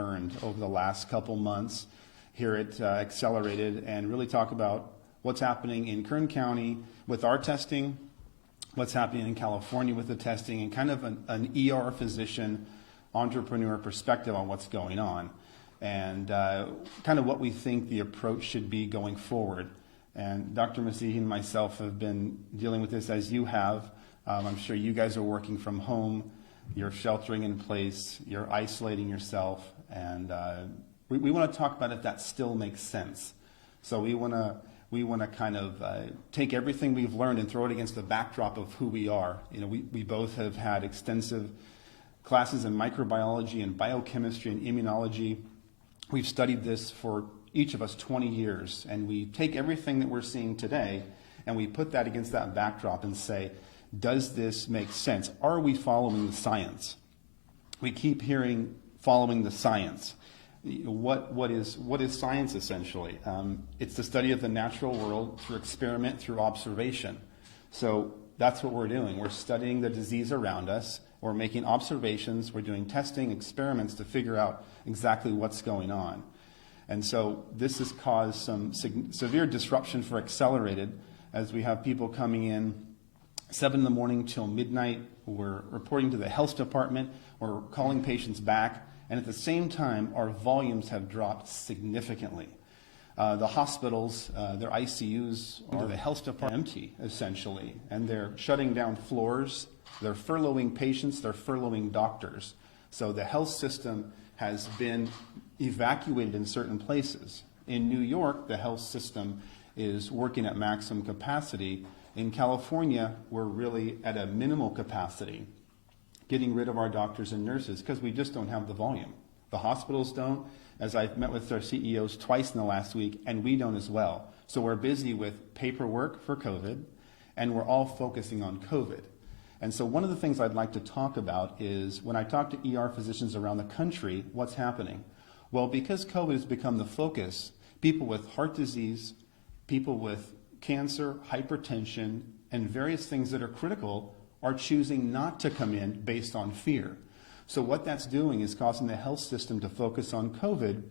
learned over the last couple months here at Accelerated and really talk about what's happening in Kern County with our testing, what's happening in California with the testing, and kind of an ER physician entrepreneur perspective on what's going on, and kind of what we think the approach should be going forward. And Dr. Masihi and myself have been dealing with this as you have. I'm sure you guys are working from home, you're sheltering in place, you're isolating yourself, and we want to talk about if that still makes sense. So we want to kind of take everything we've learned and throw it against the backdrop of who we are. You know, we both have had extensive classes in microbiology and biochemistry and immunology. We've studied this for each of us 20 years, and we take everything that we're seeing today and we put that against that backdrop and say, does this make sense? Are we following the science? We keep hearing following the science. What is science essentially? It's the study of the natural world through experiment, through observation. So that's what we're doing. We're studying the disease around us. We're making observations. We're doing testing, experiments to figure out exactly what's going on. And so this has caused some severe disruption for Accelerated as we have people coming in 7 in the morning till midnight. We're reporting to the health department. We're calling patients back. And at the same time, our volumes have dropped significantly. The hospitals, their ICUs, or the health department empty, essentially. And they're shutting down floors. They're furloughing patients. They're furloughing doctors. So the health system has been evacuated in certain places. In New York, the health system is working at maximum capacity. In California, we're really at a minimal capacity, getting rid of our doctors and nurses because we just don't have the volume. The hospitals don't, as I've met with our CEOs twice in the last week, and we don't as well. So we're busy with paperwork for COVID, and we're all focusing on COVID. And so one of the things I'd like to talk about is when I talk to ER physicians around the country, what's happening? Well, because COVID has become the focus, people with heart disease, people with cancer, hypertension, and various things that are critical are choosing not to come in based on fear. So what that's doing is causing the health system to focus on COVID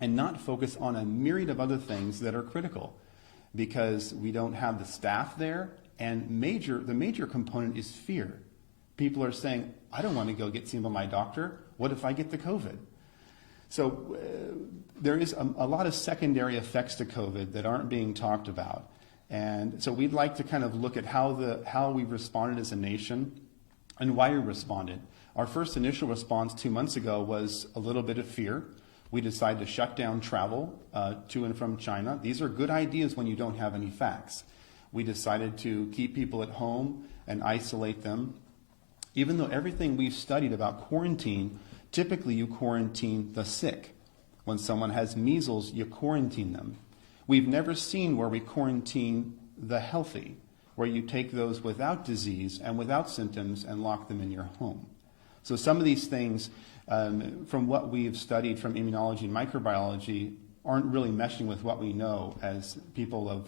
and not focus on a myriad of other things that are critical because we don't have the staff there, and the major component is fear. People are saying, I don't want to go get seen by my doctor. What if I get the COVID? So there is a lot of secondary effects to COVID that aren't being talked about. And so we'd like to kind of look at how we responded as a nation and why we responded. Our first initial response 2 months ago was a little bit of fear. We decided to shut down travel to and from China. These are good ideas when you don't have any facts. We decided to keep people at home and isolate them. Even though everything we've studied about quarantine, typically you quarantine the sick. When someone has measles, you quarantine them. We've never seen where we quarantine the healthy, where you take those without disease and without symptoms and lock them in your home. So some of these things, from what we've studied from immunology and microbiology, aren't really meshing with what we know as people of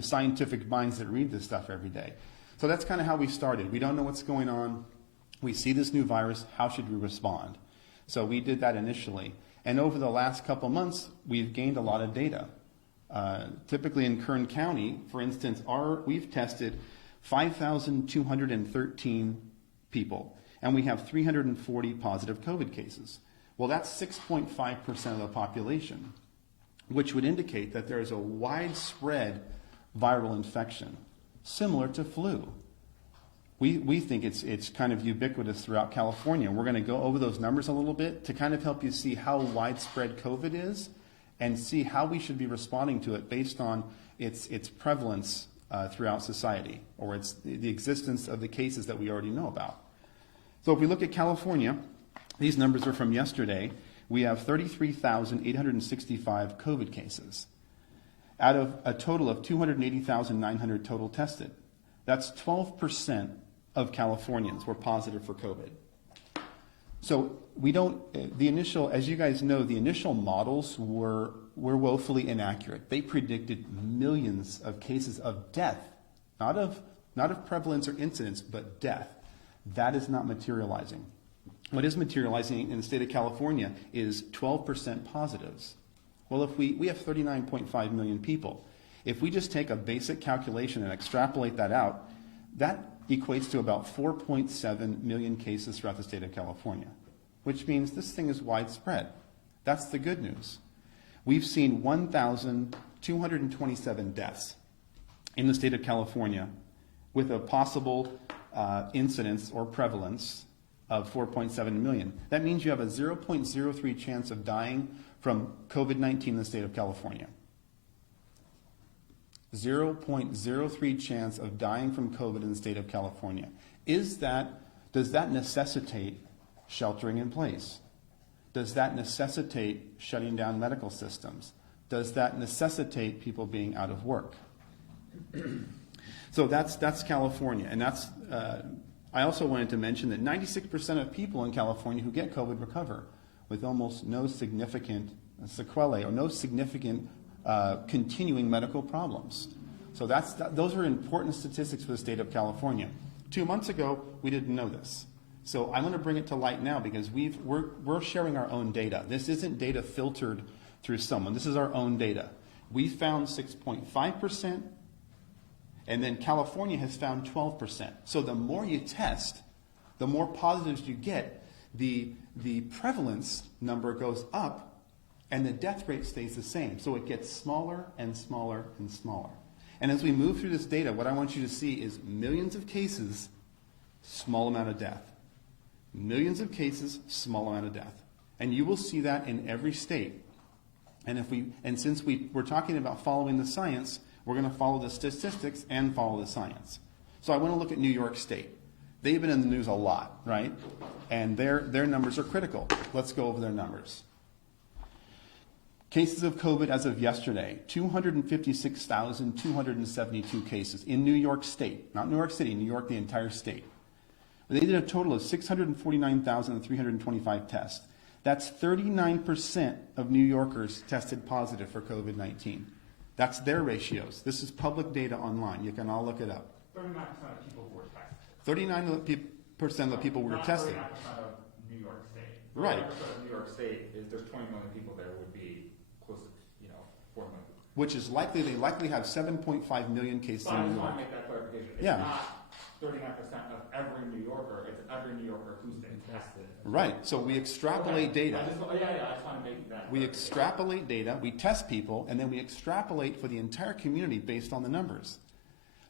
scientific minds that read this stuff every day. So that's kind of how we started. We don't know what's going on. We see this new virus. How should we respond? So we did that initially. And over the last couple months, we've gained a lot of data. Typically in Kern County, for instance, we've tested 5,213 people, and we have 340 positive COVID cases. Well, that's 6.5% of the population, which would indicate that there is a widespread viral infection, similar to flu. We think it's kind of ubiquitous throughout California. We're going to go over those numbers a little bit to kind of help you see how widespread COVID is and see how we should be responding to it based on its prevalence throughout society, or the existence of the cases that we already know about. So if we look at California, these numbers are from yesterday. We have 33,865 COVID cases out of a total of 280,900 total tested. That's 12% of Californians were positive for COVID. So as you guys know, the initial models were woefully inaccurate. They predicted millions of cases of death, not of prevalence or incidence, but death. That is not materializing. what is materializing in the state of California is 12% positives. Well, if we have 39.5 million people. If we just take a basic calculation and extrapolate that out, that equates to about 4.7 million cases throughout the state of California, which means this thing is widespread. That's the good news. We've seen 1,227 deaths in the state of California with a possible incidence or prevalence of 4.7 million. That means you have a 0.03 chance of dying from COVID-19 in the state of California. 0.03 chance of dying from COVID in the state of California. Does that necessitate sheltering in place? Does that necessitate shutting down medical systems? Does that necessitate people being out of work? So that's California, and that's. I also wanted to mention that 96% of people in California who get COVID recover with almost no significant sequelae or no significant continuing medical problems. So those are important statistics for the state of California. 2 months ago, we didn't know this. So I'm going to bring it to light now because we're sharing our own data. This isn't data filtered through someone. This is our own data. We found 6.5%, and then California has found 12%. So the more you test, the more positives you get, the prevalence number goes up, and the death rate stays the same. So it gets smaller and smaller and smaller. And as we move through this data, what I want you to see is millions of cases, small amount of death. Millions of cases, small amount of death. And you will see that in every state. And since we're talking about following the science, we're going to follow the statistics and follow the science. So I want to look at New York State. They've been in the news a lot, right? And their numbers are critical. Let's go over their numbers. Cases of COVID as of yesterday, 256,272 cases in New York State. Not New York City, New York, the entire state. They did a total of 649,325 tests. That's 39% of New Yorkers tested positive for COVID-19. That's their ratios. This is public data online. You can all look it up. 39% of people who were tested. 39% of the people were tested. 39% of New York State. Right. 39% of New York State, if there's 20 million people there, would be close to 4 million. Which is likely, they likely have 7.5 million cases in New I just York. want to make that clarification. It's Yeah. not 39% of every New Yorker, it's every New Yorker who's been tested. Right, so we extrapolate data. I just want to make that. We extrapolate data, we test people, and then we extrapolate for the entire community based on the numbers.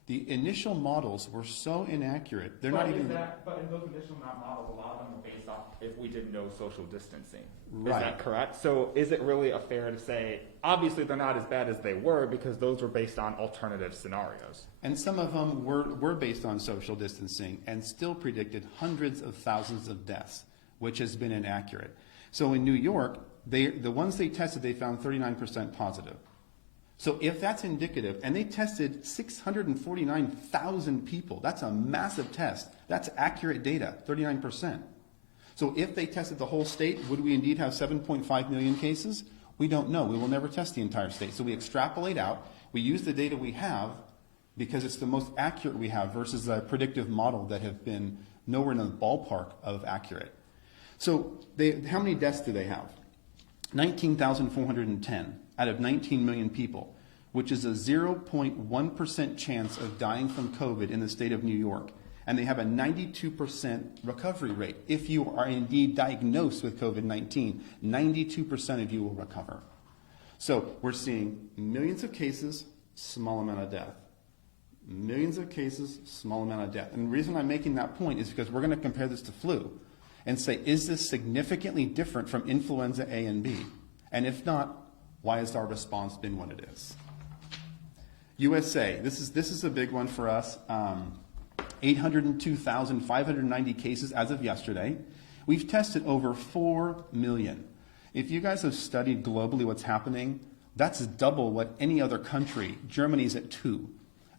The initial models were so inaccurate, they're not even... But in those initial models, a lot of them were based off if we did no social distancing. Right. Is that correct? So is it really fair to say, obviously they're not as bad as they were because those were based on alternative scenarios? And some of them were based on social distancing and still predicted hundreds of thousands of deaths, which has been inaccurate. So in New York, the ones they tested, they found 39% positive. So if that's indicative, and they tested 649,000 people, that's a massive test. That's accurate data, 39%. So if they tested the whole state, would we indeed have 7.5 million cases? We don't know. We will never test the entire state. So we extrapolate out. We use the data we have because it's the most accurate we have versus a predictive model that have been nowhere in the ballpark of accurate. So how many deaths do they have? 19,410 out of 19 million people, which is a 0.1% chance of dying from COVID in the state of New York. And they have a 92% recovery rate. If you are indeed diagnosed with COVID-19, 92% of you will recover. So we're seeing millions of cases, small amount of death. Millions of cases, small amount of death. And the reason I'm making that point is because we're going to compare this to flu and say, is this significantly different from influenza A and B? And if not, why has our response been what it is? USA, this is a big one for us. 802,590 cases as of yesterday. We've tested over 4 million. If you guys have studied globally what's happening, that's double what any other country. Germany's at 2.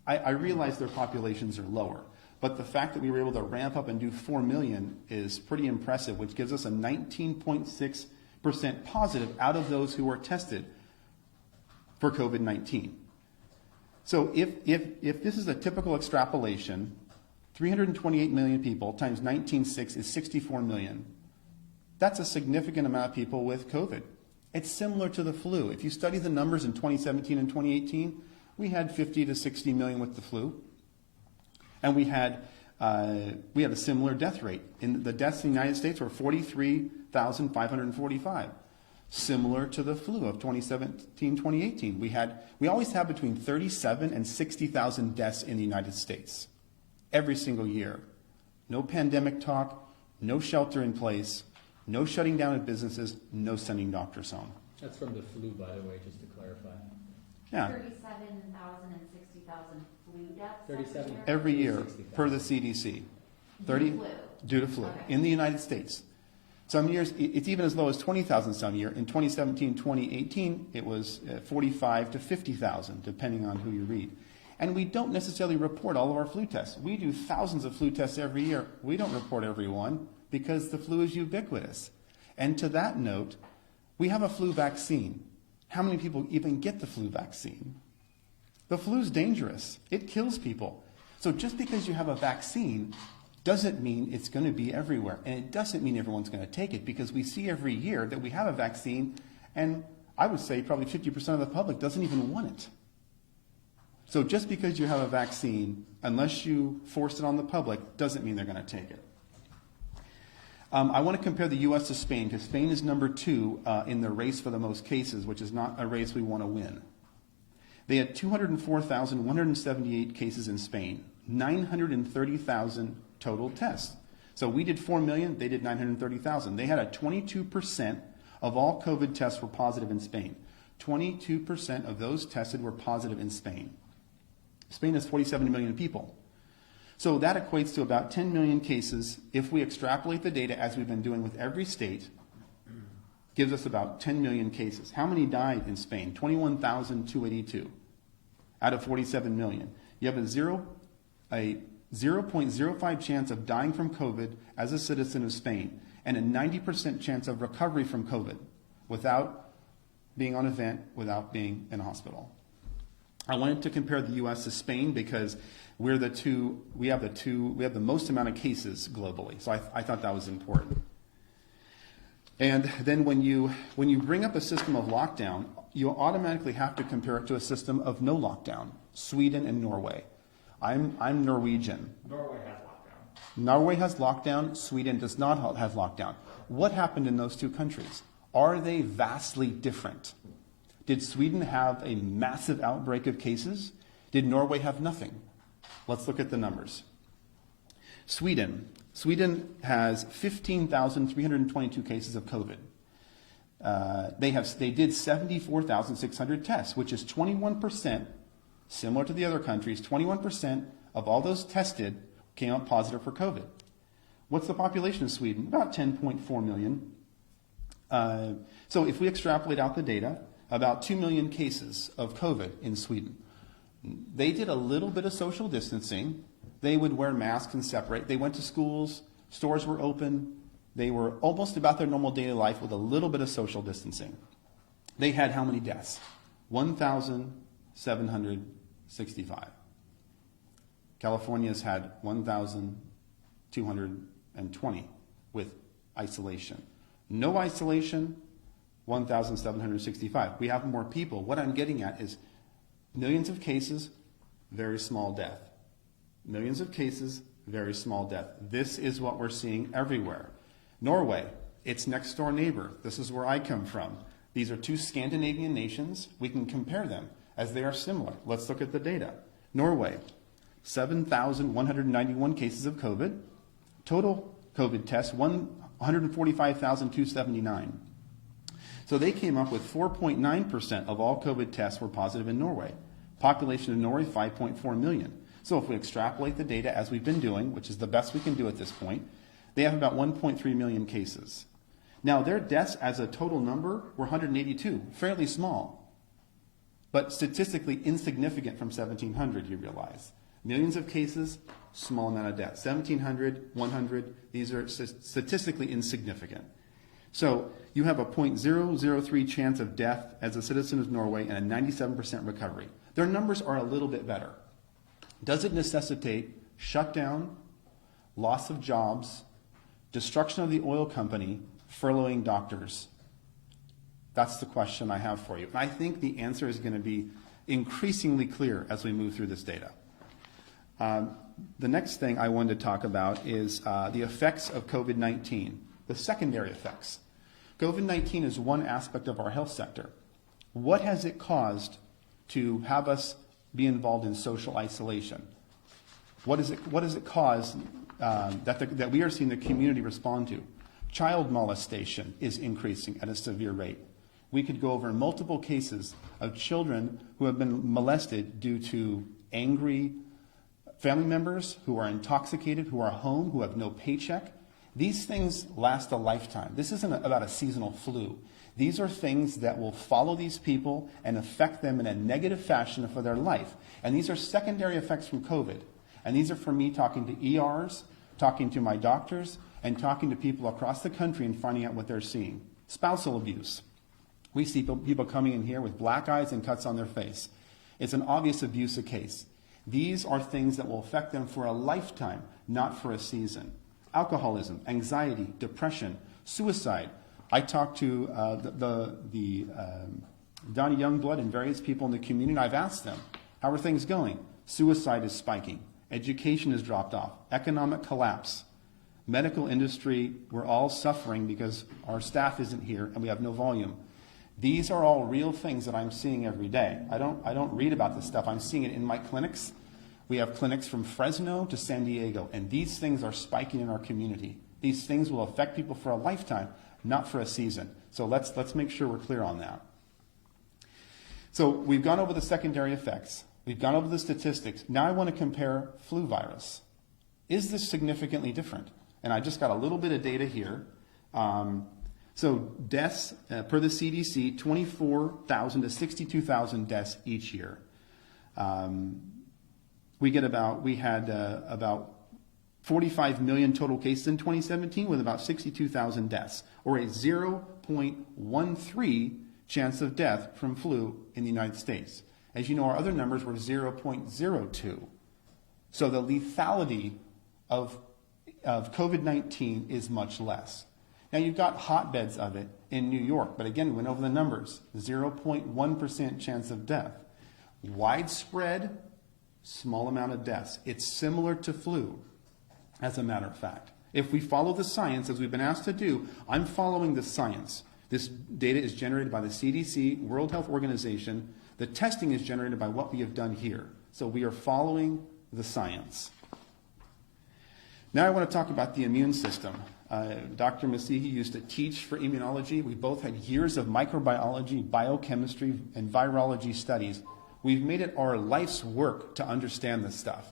I realize their populations are lower, but the fact that we were able to ramp up and do 4 million is pretty impressive, which gives us a 19.6% positive out of those who were tested for COVID-19. So if this is a typical extrapolation, 328 million people times 19.6 is 64 million. That's a significant amount of people with COVID. It's similar to the flu. If you study the numbers in 2017 and 2018, we had 50 to 60 million with the flu, and we had a similar death rate. The deaths in the United States were 43,545, similar to the flu of 2017, 2018. We always have between 37 and 60,000 deaths in the United States every single year. No pandemic talk, no shelter in place, no shutting down of businesses, no sending doctors home. That's from the flu, by the way, just to clarify. Yeah. 37,000 and 60,000 flu deaths 37 Every year, 60,000. per the CDC. Flu. Due to flu, Okay. in the United States. Some years, it's even as low as 20,000 some year. In 2017, 2018, it was 45 to 50,000, depending on who you read. And we don't necessarily report all of our flu tests. We do thousands of flu tests every year. We don't report every one because the flu is ubiquitous. And to that note, we have a flu vaccine. How many people even get the flu vaccine? The flu is dangerous. It kills people. So just because you have a vaccine doesn't mean it's going to be everywhere. And it doesn't mean everyone's going to take it, because we see every year that we have a vaccine, and I would say probably 50% of the public doesn't even want it. So just because you have a vaccine, unless you force it on the public, doesn't mean they're going to take it. I want to compare the U.S. to Spain, because Spain is number 2 in the race for the most cases, which is not a race we want to win. They had 204,178 cases in Spain, 930,000 total tests. So we did 4 million, they did 930,000. They had a 22% of all COVID tests were positive in Spain. 22% of those tested were positive in Spain. Spain has 47 million people. So that equates to about 10 million cases. If we extrapolate the data, as we've been doing with every state, gives us about 10 million cases. How many died in Spain? 21,282 out of 47 million. You have a 0.05 chance of dying from COVID as a citizen of Spain, and a 90% chance of recovery from COVID without being on a vent, without being in a hospital. I wanted to compare the U.S. to Spain because we have the most amount of cases globally. So I thought that was important. And then when you bring up a system of lockdown, you automatically have to compare it to a system of no lockdown. Sweden and Norway. I'm Norwegian. Norway has lockdown. Norway has lockdown. Sweden does not have lockdown. What happened in those two countries? Are they vastly different? Did Sweden have a massive outbreak of cases? Did Norway have nothing? Let's look at the numbers. Sweden has 15,322 cases of COVID. They did 74,600 tests, which is 21%, similar to the other countries. 21% of all those tested came out positive for COVID. What's the population of Sweden? About 10.4 million. So if we extrapolate out the data, about 2 million cases of COVID in Sweden. They did a little bit of social distancing. They would wear masks and separate. They went to schools, stores were open. They were almost about their normal daily life with a little bit of social distancing. They had how many deaths? 1,765. California's had 1,220 with isolation. No isolation, 1,765. We have more people. What I'm getting at is millions of cases, very small death. Millions of cases, very small death. This is what we're seeing everywhere. Norway, its next door neighbor. This is where I come from. These are two Scandinavian nations. We can compare them as they are similar. Let's look at the data. Norway, 7,191 cases of COVID. Total COVID tests, 145,279. So they came up with 4.9% of all COVID tests were positive in Norway. Population of Norway, 5.4 million. So if we extrapolate the data as we've been doing, which is the best we can do at this point, they have about 1.3 million cases. Now their deaths as a total number were 182, fairly small, but statistically insignificant from 1,700, you realize. Millions of cases, small amount of deaths. 1,700, 100, these are statistically insignificant. So you have a 0.003 chance of death as a citizen of Norway and a 97% recovery. Their numbers are a little bit better. Does it necessitate shutdown, loss of jobs, destruction of the oil company, furloughing doctors? That's the question I have for you. And I think the answer is going to be increasingly clear as we move through this data. The next thing I wanted to talk about is the effects of COVID-19, the secondary effects. COVID-19 is one aspect of our health sector. What has it caused to have us be involved in social isolation? What has it caused that we are seeing the community respond to? Child molestation is increasing at a severe rate. We could go over multiple cases of children who have been molested due to angry family members who are intoxicated, who are home, who have no paycheck. These things last a lifetime. This isn't about a seasonal flu. These are things that will follow these people and affect them in a negative fashion for their life. And these are secondary effects from COVID. And these are from me talking to ERs, talking to my doctors, and talking to people across the country and finding out what they're seeing. Spousal abuse. We see people coming in here with black eyes and cuts on their face. It's an obvious abuse case. These are things that will affect them for a lifetime, not for a season. Alcoholism, anxiety, depression, suicide. I talked to Donnie Youngblood and various people in the community, and I've asked them, how are things going? Suicide is spiking. Education has dropped off. Economic collapse. Medical industry, we're all suffering because our staff isn't here and we have no volume. These are all real things that I'm seeing every day. I don't read about this stuff. I'm seeing it in my clinics. We have clinics from Fresno to San Diego, and these things are spiking in our community. These things will affect people for a lifetime, not for a season. So let's make sure we're clear on that. So we've gone over the secondary effects. We've gone over the statistics. Now I want to compare flu virus. Is this significantly different? And I just got a little bit of data here. So deaths, per the CDC, 24,000 to 62,000 deaths each year. We had about 45 million total cases in 2017 with about 62,000 deaths, or a 0.13 chance of death from flu in the United States. As you know, our other numbers were 0.02. So the lethality of COVID-19 is much less. Now you've got hotbeds of it in New York, but again, we went over the numbers, 0.1% chance of death. Widespread, small amount of deaths. It's similar to flu, as a matter of fact. If we follow the science, as we've been asked to do, I'm following the science. This data is generated by the CDC, World Health Organization. The testing is generated by what we have done here. So we are following the science. Now I want to talk about the immune system. Dr. Masihi used to teach for immunology. We both had years of microbiology, biochemistry, and virology studies. We've made it our life's work to understand this stuff.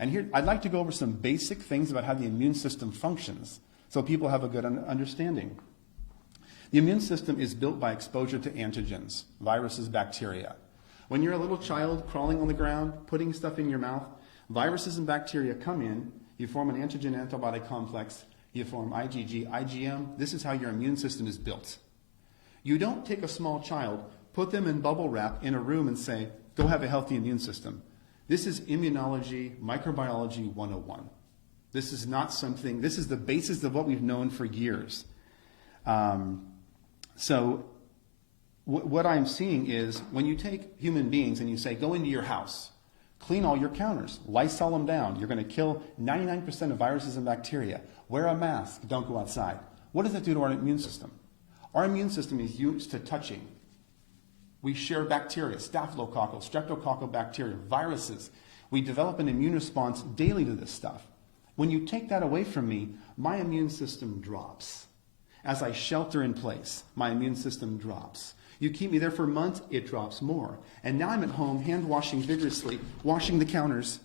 And here, I'd like to go over some basic things about how the immune system functions so people have a good understanding. The immune system is built by exposure to antigens, viruses, bacteria. When you're a little child crawling on the ground, putting stuff in your mouth, viruses and bacteria come in, you form an antigen-antibody complex, you form IgG, IgM. This is how your immune system is built. You don't take a small child, put them in bubble wrap in a room and say, go have a healthy immune system. This is immunology, microbiology 101. This is not something, this is the basis of what we've known for years. What I'm seeing is when you take human beings and you say, go into your house, clean all your counters, Lysol them down, you're going to kill 99% of viruses and bacteria. Wear a mask, don't go outside. What does that do to our immune system? Our immune system is used to touching. We share bacteria, staphylococcal, streptococcal bacteria, viruses. We develop an immune response daily to this stuff. When you take that away from me, my immune system drops. As I shelter in place, my immune system drops. You keep me there for months, it drops more. And now I'm at home, hand washing vigorously, washing the counters,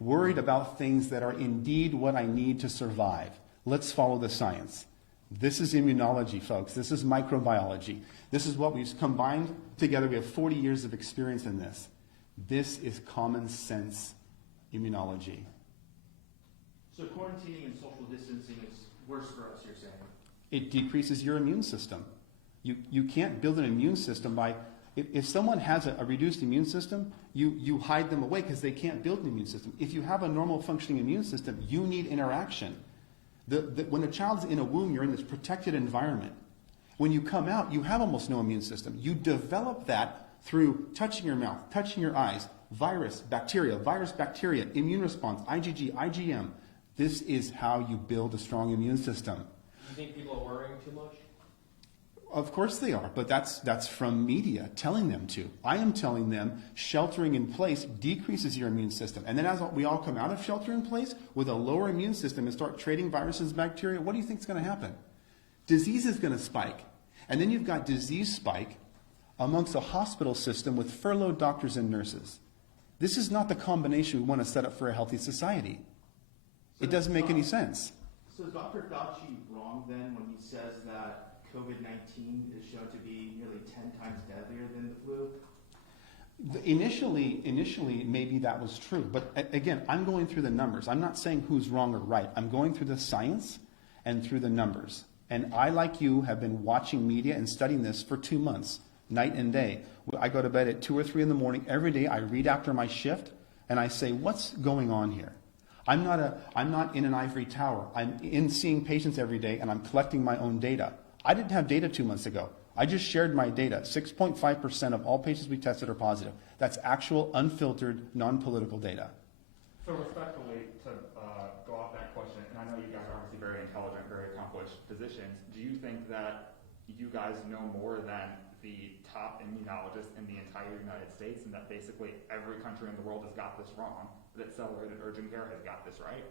worried about things that are indeed what I need to survive. Let's follow the science. This is immunology, folks. This is microbiology. This is what we've combined together. We have 40 years of experience in this. This is common sense immunology. So quarantining and social distancing is worse for us, you're saying? It decreases your immune system. You can't build an immune system by, if someone has a reduced immune system, you hide them away because they can't build an immune system. If you have a normal functioning immune system, you need interaction. When a child is in a womb, you're in this protected environment. When you come out, you have almost no immune system. You develop that through touching your mouth, touching your eyes, virus, bacteria, immune response, IgG, IgM. This is how you build a strong immune system. You think people are worrying too much? Of course they are, but that's from media telling them to. I am telling them sheltering in place decreases your immune system. And then as we all come out of shelter in place with a lower immune system and start trading viruses and bacteria, what do you think is going to happen? Disease is going to spike. And then you've got disease spike amongst a hospital system with furloughed doctors and nurses. This is not the combination we want to set up for a healthy society. It doesn't make any sense. So is Dr. Fauci wrong then when he says that COVID-19 is shown to be nearly 10 times deadlier than the flu? Initially, maybe that was true. But again, I'm going through the numbers. I'm not saying who's wrong or right. I'm going through the science and through the numbers. And I, like you, have been watching media and studying this for 2 months, night and day. I go to bed at 2 or 3 in the morning. Every day I read after my shift and I say, what's going on here? I'm not in an ivory tower. I'm in seeing patients every day and I'm collecting my own data. I didn't have data 2 months ago. I just shared my data. 6.5% of all patients we tested are positive. That's actual, unfiltered, non-political data. So respectfully, to go off that question, and I know you guys are obviously very intelligent, very accomplished physicians, do you think that you guys know more than the top immunologists in the entire United States, and that basically every country in the world has got this wrong, that accelerated urgent care has got this right?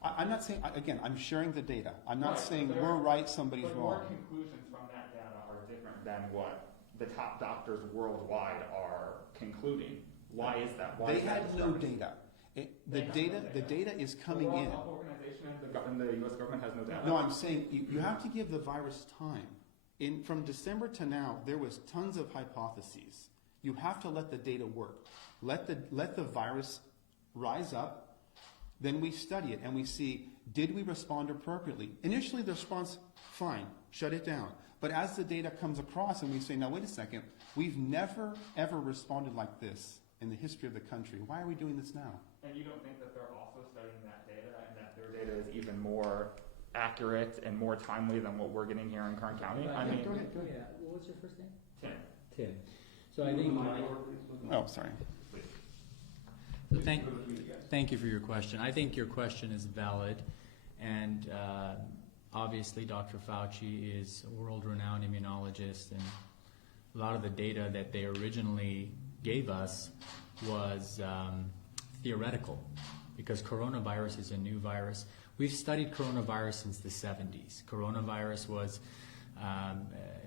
I'm not saying, again, I'm sharing the data. I'm not Right, saying but we're right, somebody's But wrong. your conclusions from that data are different than what the top doctors worldwide are concluding. Why is that? Why They is that had no discrepancy? data. They have no The data is coming the World in. Health Organization and the U.S. government has no data. No, I'm saying you have to give the virus time. From December to now, there was tons of hypotheses. You have to let the data work. Let the virus rise up. Then we study it and we see, did we respond appropriately? Initially, the response, fine, shut it down. But as the data comes across and we say, now wait a second, we've never, ever responded like this in the history of the country. Why are we doing this now? And you don't think that they're also studying that data and that their data is even more accurate and more timely than what we're getting here in Kern County? I mean, Go ahead. Yeah, what was your first name? Tim, Tim. So I think Oh, sorry. please. Thank you for your question. I think your question is valid, and obviously Dr. Fauci is a world-renowned immunologist, and a lot of the data that they originally gave us was theoretical, because coronavirus is a new virus. We've studied coronavirus since the 70s. Coronavirus was... Well,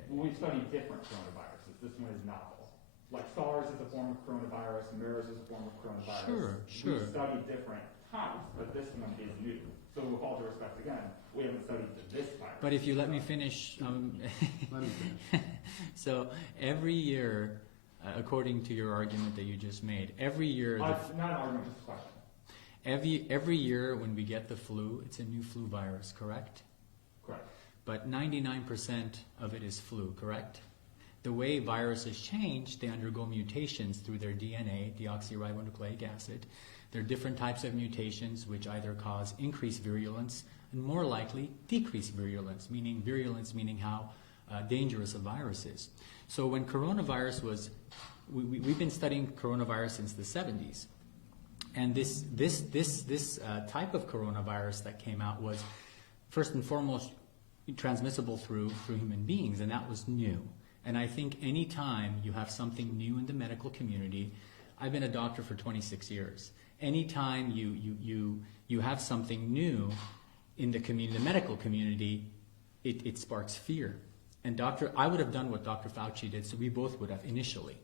we've studied different coronaviruses. This one is novel. Like SARS is a form of coronavirus, MERS is a form of coronavirus. Sure. We've studied different times, but this one is new. So with all due respect, again, we haven't studied this virus. But if you let me finish... Let me finish. So every year, according to your argument that you just made, every year... Not an argument, just a question. Every year when we get the flu, it's a new flu virus, correct? Correct. But 99% of it is flu, correct? The way viruses change, they undergo mutations through their DNA, deoxyribonucleic acid. There are different types of mutations which either cause increased virulence and more likely decreased virulence, meaning how dangerous a virus is. So when coronavirus was, we've been studying coronavirus since the 70s. And this type of coronavirus that came out was first and foremost transmissible through human beings, and that was new. And I think any time you have something new in the medical community, I've been a doctor for 26 years. Anytime you have something new in the community, the medical community, it sparks fear. And I would have done what Dr. Fauci did, so we both would have initially.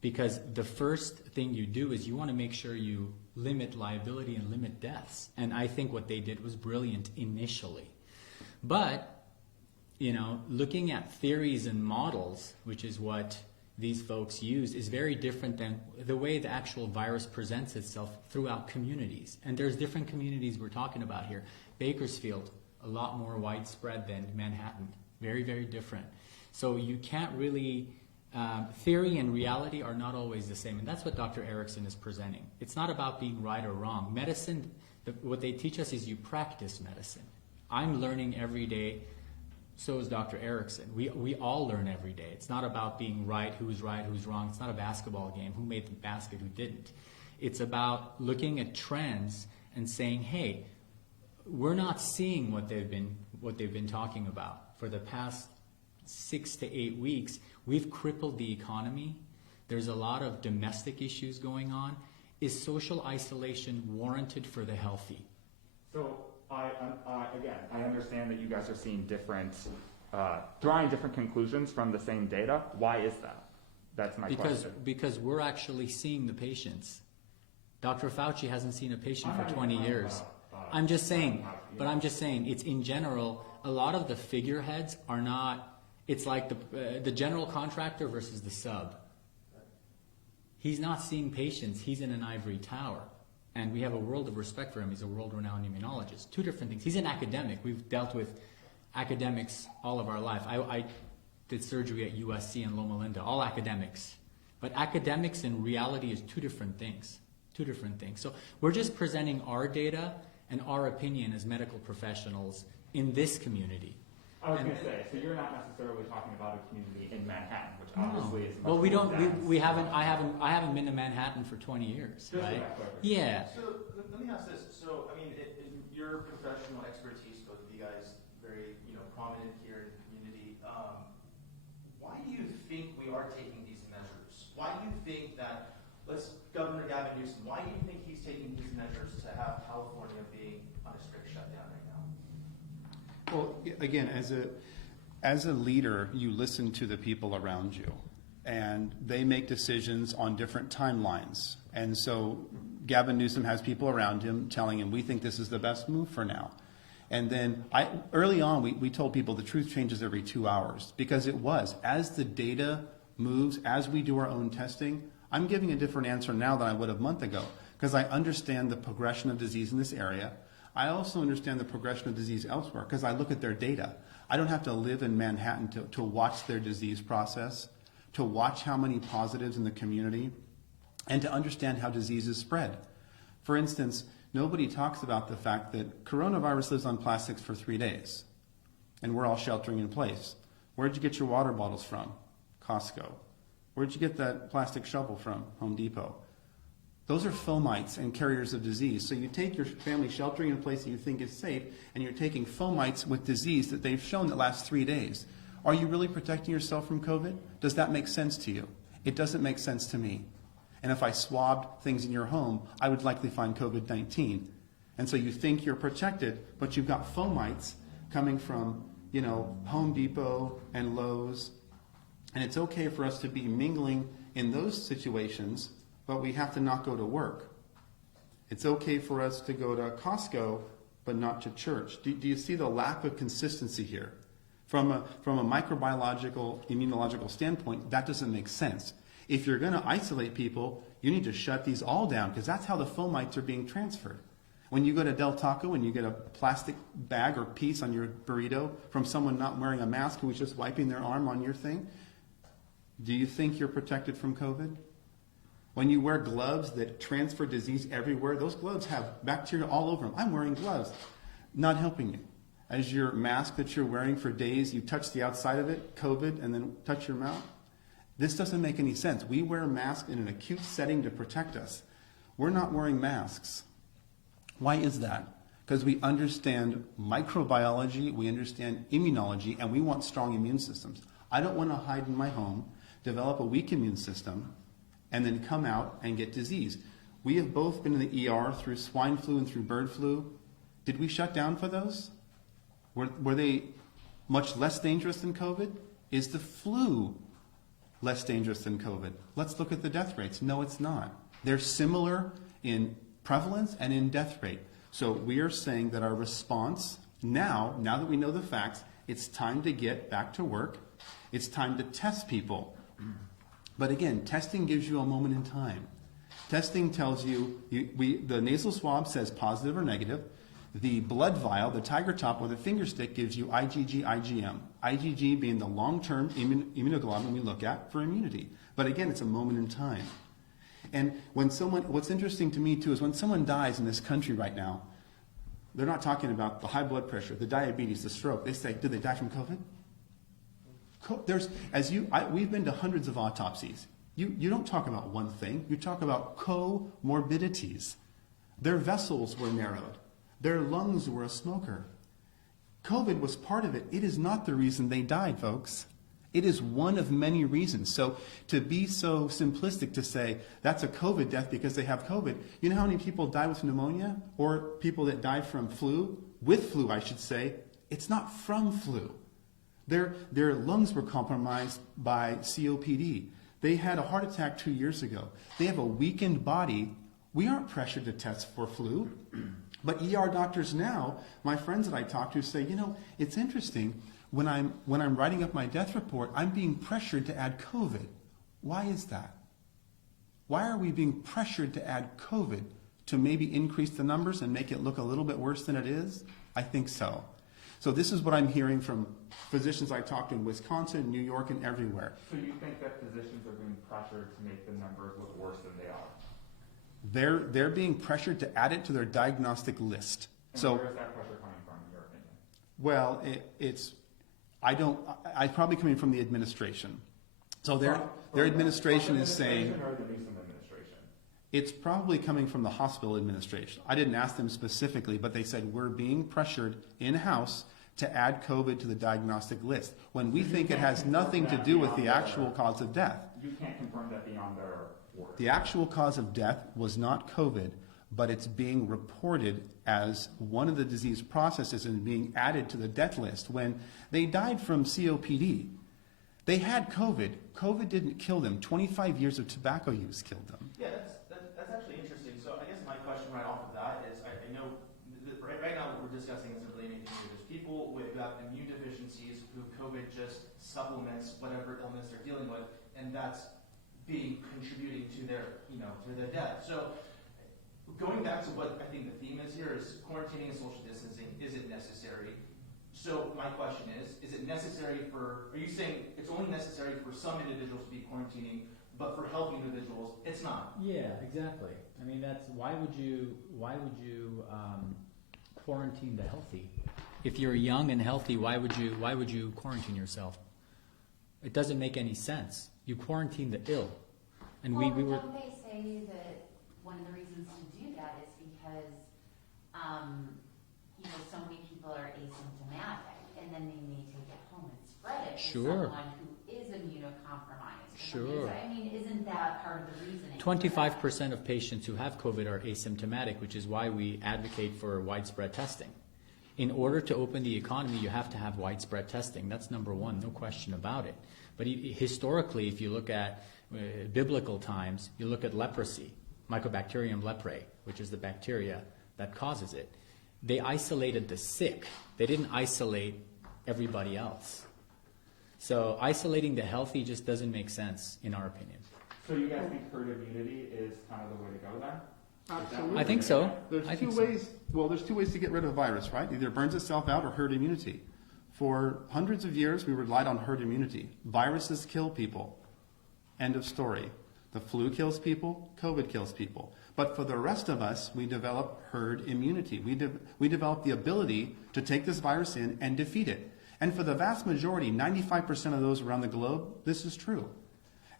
Because the first thing you do is you want to make sure you limit liability and limit deaths. And I think what they did was brilliant initially. But, looking at theories and models, which is what these folks use, is very different than the way the actual virus presents itself throughout communities. And there's different communities we're talking about here. Bakersfield, a lot more widespread than Manhattan. Very, very different. So you can't really... theory and reality are not always the same, and that's what Dr. Erickson is presenting. It's not about being right or wrong. Medicine, what they teach us is you practice medicine. I'm learning every day. So is Dr. Erickson. We all learn every day. It's not about being right, who's wrong. It's not a basketball game, who made the basket, who didn't. It's about looking at trends and saying, hey, we're not seeing what they've been talking about. For the past 6 to 8 weeks, we've crippled the economy. There's a lot of domestic issues going on. Is social isolation warranted for the healthy? So I understand that you guys are seeing drawing different conclusions from the same data. Why is that? That's my question. Because we're actually seeing the patients. Dr. Fauci hasn't seen a patient for 20 years. I'm just saying, it's in general, a lot of the figureheads are not, it's like the general contractor versus the sub. He's not seeing patients, he's in an ivory tower. And we have a world of respect for him. He's a world-renowned immunologist. Two different things. He's an academic. We've dealt with academics all of our life. I did surgery at USC and Loma Linda, all academics. But academics and reality is two different things. So we're just presenting our data and our opinion as medical professionals in this community. I was going to say, so you're not necessarily talking about a community in Manhattan, which obviously is much well, we more don't. dense. We haven't. I haven't been to Manhattan for 20 years, Just right? for that purpose. Yeah. So let me ask this. So I mean, in your professional expertise, both of you guys, very prominent here in the community. Why do you think we are taking these measures? Why do you think that? Governor Gavin Newsom. Why do you think he's taking these measures to have California being on a strict shutdown right now? Well, again, as a leader, you listen to the people around you, and they make decisions on different timelines. And so Gavin Newsom has people around him telling him, we think this is the best move for now. And then early on, we told people the truth changes every 2 hours, because it was. As the data moves, as we do our own testing, I'm giving a different answer now than I would have a month ago, because I understand the progression of disease in this area. I also understand the progression of disease elsewhere, because I look at their data. I don't have to live in Manhattan to watch their disease process, to watch how many positives in the community, and to understand how diseases spread. For instance, nobody talks about the fact that coronavirus lives on plastics for 3 days, and we're all sheltering in place. Where'd you get your water bottles from? Costco. Where'd you get that plastic shovel from? Home Depot. Those are fomites and carriers of disease. So you take your family sheltering in a place that you think is safe, and you're taking fomites with disease that they've shown that lasts 3 days. Are you really protecting yourself from COVID? Does that make sense to you? It doesn't make sense to me. And if I swabbed things in your home, I would likely find COVID-19. And so you think you're protected, but you've got fomites coming from, Home Depot and Lowe's. And it's okay for us to be mingling in those situations, but we have to not go to work. It's okay for us to go to Costco, but not to church. Do you see the lack of consistency here? From a microbiological, immunological standpoint, that doesn't make sense. If you're going to isolate people, you need to shut these all down, because that's how the fomites are being transferred. When you go to Del Taco and you get a plastic bag or piece on your burrito from someone not wearing a mask who was just wiping their arm on your thing, do you think you're protected from COVID? When you wear gloves that transfer disease everywhere, those gloves have bacteria all over them. I'm wearing gloves, not helping you. As your mask that you're wearing for days, you touch the outside of it, COVID, and then touch your mouth. This doesn't make any sense. We wear masks in an acute setting to protect us. We're not wearing masks. Why is that? Because we understand microbiology, we understand immunology, and we want strong immune systems. I don't want to hide in my home, develop a weak immune system, and then come out and get disease. We have both been in the ER through swine flu and through bird flu. Did we shut down for those? Were they much less dangerous than COVID? Is the flu less dangerous than COVID? Let's look at the death rates. No, it's not. They're similar in prevalence and in death rate. So we are saying that our response now that we know the facts, it's time to get back to work. It's time to test people. But again, testing gives you a moment in time. Testing tells you, the nasal swab says positive or negative. The blood vial, the tiger top or the finger stick gives you IgG, IgM. IgG being the long-term immunoglobulin we look at for immunity. But again, it's a moment in time. And what's interesting to me too is when someone dies in this country right now, They're not talking about the high blood pressure, the diabetes, the stroke. They say, did they die from COVID? We've been to hundreds of autopsies. You don't talk about one thing. You talk about comorbidities. Their vessels were narrowed. Their lungs were a smoker. COVID was part of it. It is not the reason they died, folks. It is one of many reasons. So to be so simplistic to say that's a COVID death because they have COVID, you know how many people die with pneumonia or people that die from flu? With flu, I should say. It's not from flu. Their lungs were compromised by COPD. They had a heart attack 2 years ago. They have a weakened body. We aren't pressured to test for flu. But ER doctors now, my friends that I talk to say, it's interesting. When I'm writing up my death report, I'm being pressured to add COVID. Why is that? Why are we being pressured to add COVID to maybe increase the numbers and make it look a little bit worse than it is? I think so. So this is what I'm hearing from physicians I talked to in Wisconsin, New York, and everywhere. So you think that physicians are being pressured to make the numbers look worse than they are? They're being pressured to add it to their diagnostic list. And so where is that pressure coming from, in your opinion? Well, I'm probably coming from the administration. So their administration is saying, or the Newsom administration? it's probably coming from the hospital administration. I didn't ask them specifically, but they said we're being pressured in-house to add COVID to the diagnostic list when we think it has nothing to do with the actual cause of death. You can't confirm that beyond their orders. The actual cause of death was not COVID, but it's being reported as one of the disease processes and being added to the death list. When they died from COPD, they had COVID. COVID didn't kill them. 25 years of tobacco use killed them. Yeah, that's actually interesting. So I guess my question right off of that is, I know that right now what we're discussing isn't really anything new. There's people with immune deficiencies who COVID just supplements whatever illness they're dealing with, and that's contributing to their death. So going back to what I think the theme is here is quarantining and social distancing. Is it necessary? So my question is it necessary are you saying it's only necessary for some individuals to be quarantining, but for healthy individuals, it's not? Yeah, exactly. I mean, that's why would you quarantine the healthy? If you're young and healthy, why would you quarantine yourself? It doesn't make any sense. You quarantine the ill, and we were. Don't they say that one of the reasons to do that is because so many people are asymptomatic, and then they may take it home and spread it to someone who is immunocompromised. Sure. Isn't that part of the reasoning? 25% of patients who have COVID are asymptomatic, which is why we advocate for widespread testing. In order to open the economy, you have to have widespread testing. That's number one, no question about it. But historically, if you look at biblical times, you look at leprosy, Mycobacterium leprae, which is the bacteria that causes it. They isolated the sick. They didn't isolate everybody else. So isolating the healthy just doesn't make sense, in our opinion. So you guys think herd immunity is kind of the way to go then? Absolutely. I think so. There's I two think so. ways. Well, there's two ways to get rid of a virus, right? Either it burns itself out or herd immunity. For hundreds of years, we relied on herd immunity. Viruses kill people. End of story. The flu kills people. COVID kills people. But for the rest of us, we develop herd immunity. We develop the ability to take this virus in and defeat it. And for the vast majority, 95% of those around the globe, this is true.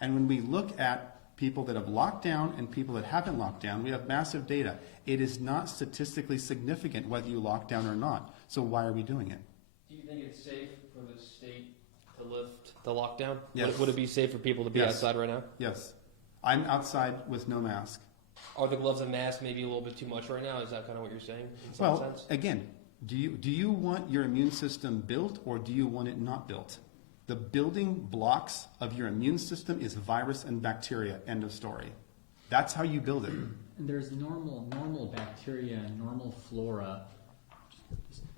And when we look at people that have locked down and people that haven't locked down, we have massive data. It is not statistically significant whether you lock down or not. So why are we doing it? Do you think it's safe for the state to lift the lockdown? Yes. Would it be safe for people to be Yes. outside right now? Yes. I'm outside with no mask. Are the gloves and masks maybe a little bit too much right now? Is that kind of what you're saying in some Well, sense? again, do you want your immune system built or do you want it not built? The building blocks of your immune system is virus and bacteria. End of story. That's how you build it. And there's normal bacteria and normal flora.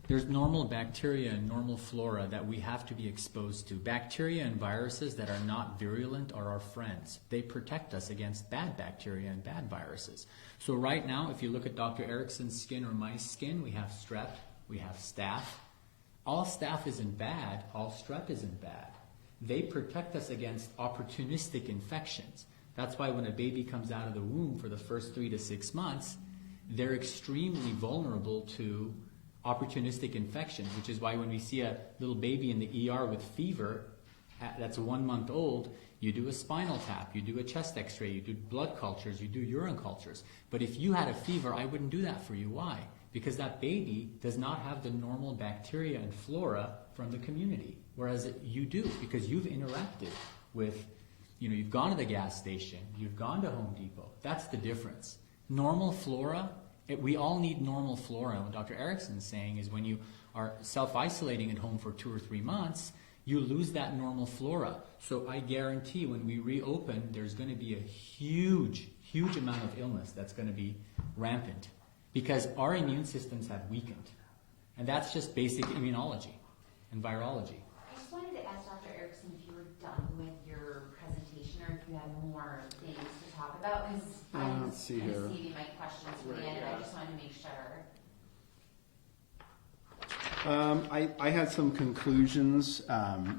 There's normal bacteria and normal flora that we have to be exposed to. Bacteria and viruses that are not virulent are our friends. They protect us against bad bacteria and bad viruses. So right now, if you look at Dr. Erickson's skin or my skin, we have strep, we have staph. All staph isn't bad, all strep isn't bad. They protect us against opportunistic infections. That's why when a baby comes out of the womb for the first 3 to 6 months, they're extremely vulnerable to opportunistic infections, which is why when we see a little baby in the ER with fever that's 1 month old, you do a spinal tap, you do a chest x-ray, you do blood cultures, you do urine cultures. But if you had a fever, I wouldn't do that for you. Why? Because that baby does not have the normal bacteria and flora from the community, whereas you do, because you've interacted with, you've gone to the gas station, you've gone to Home Depot. That's the difference. Normal flora, we all need normal flora. What Dr. Erickson's saying is when you are self-isolating at home for 2 or 3 months, you lose that normal flora. So I guarantee when we reopen, there's going to be a huge, huge amount of illness that's going to be rampant because our immune systems have weakened. And that's just basic immunology and virology. I just wanted to ask Dr. Erickson if you were done with your presentation or if you had more things to talk about, because I'm let's see here. saving my questions for the end, and I just wanted to make sure. I had some conclusions,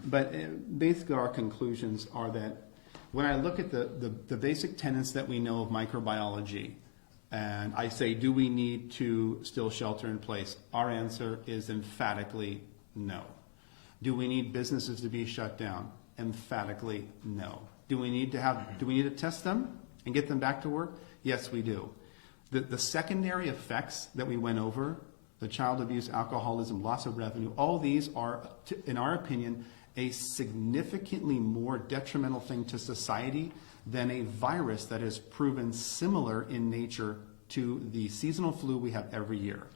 but basically our conclusions are that when I look at the basic tenets that we know of microbiology, and I say, do we need to still shelter in place? Our answer is emphatically no. Do we need businesses to be shut down? Emphatically no. Do we need to test them and get them back to work? Yes, we do. The secondary effects that we went over, the child abuse, alcoholism, loss of revenue, all these are, in our opinion, a significantly more detrimental thing to society than a virus that is proven similar in nature to the seasonal flu we have every year.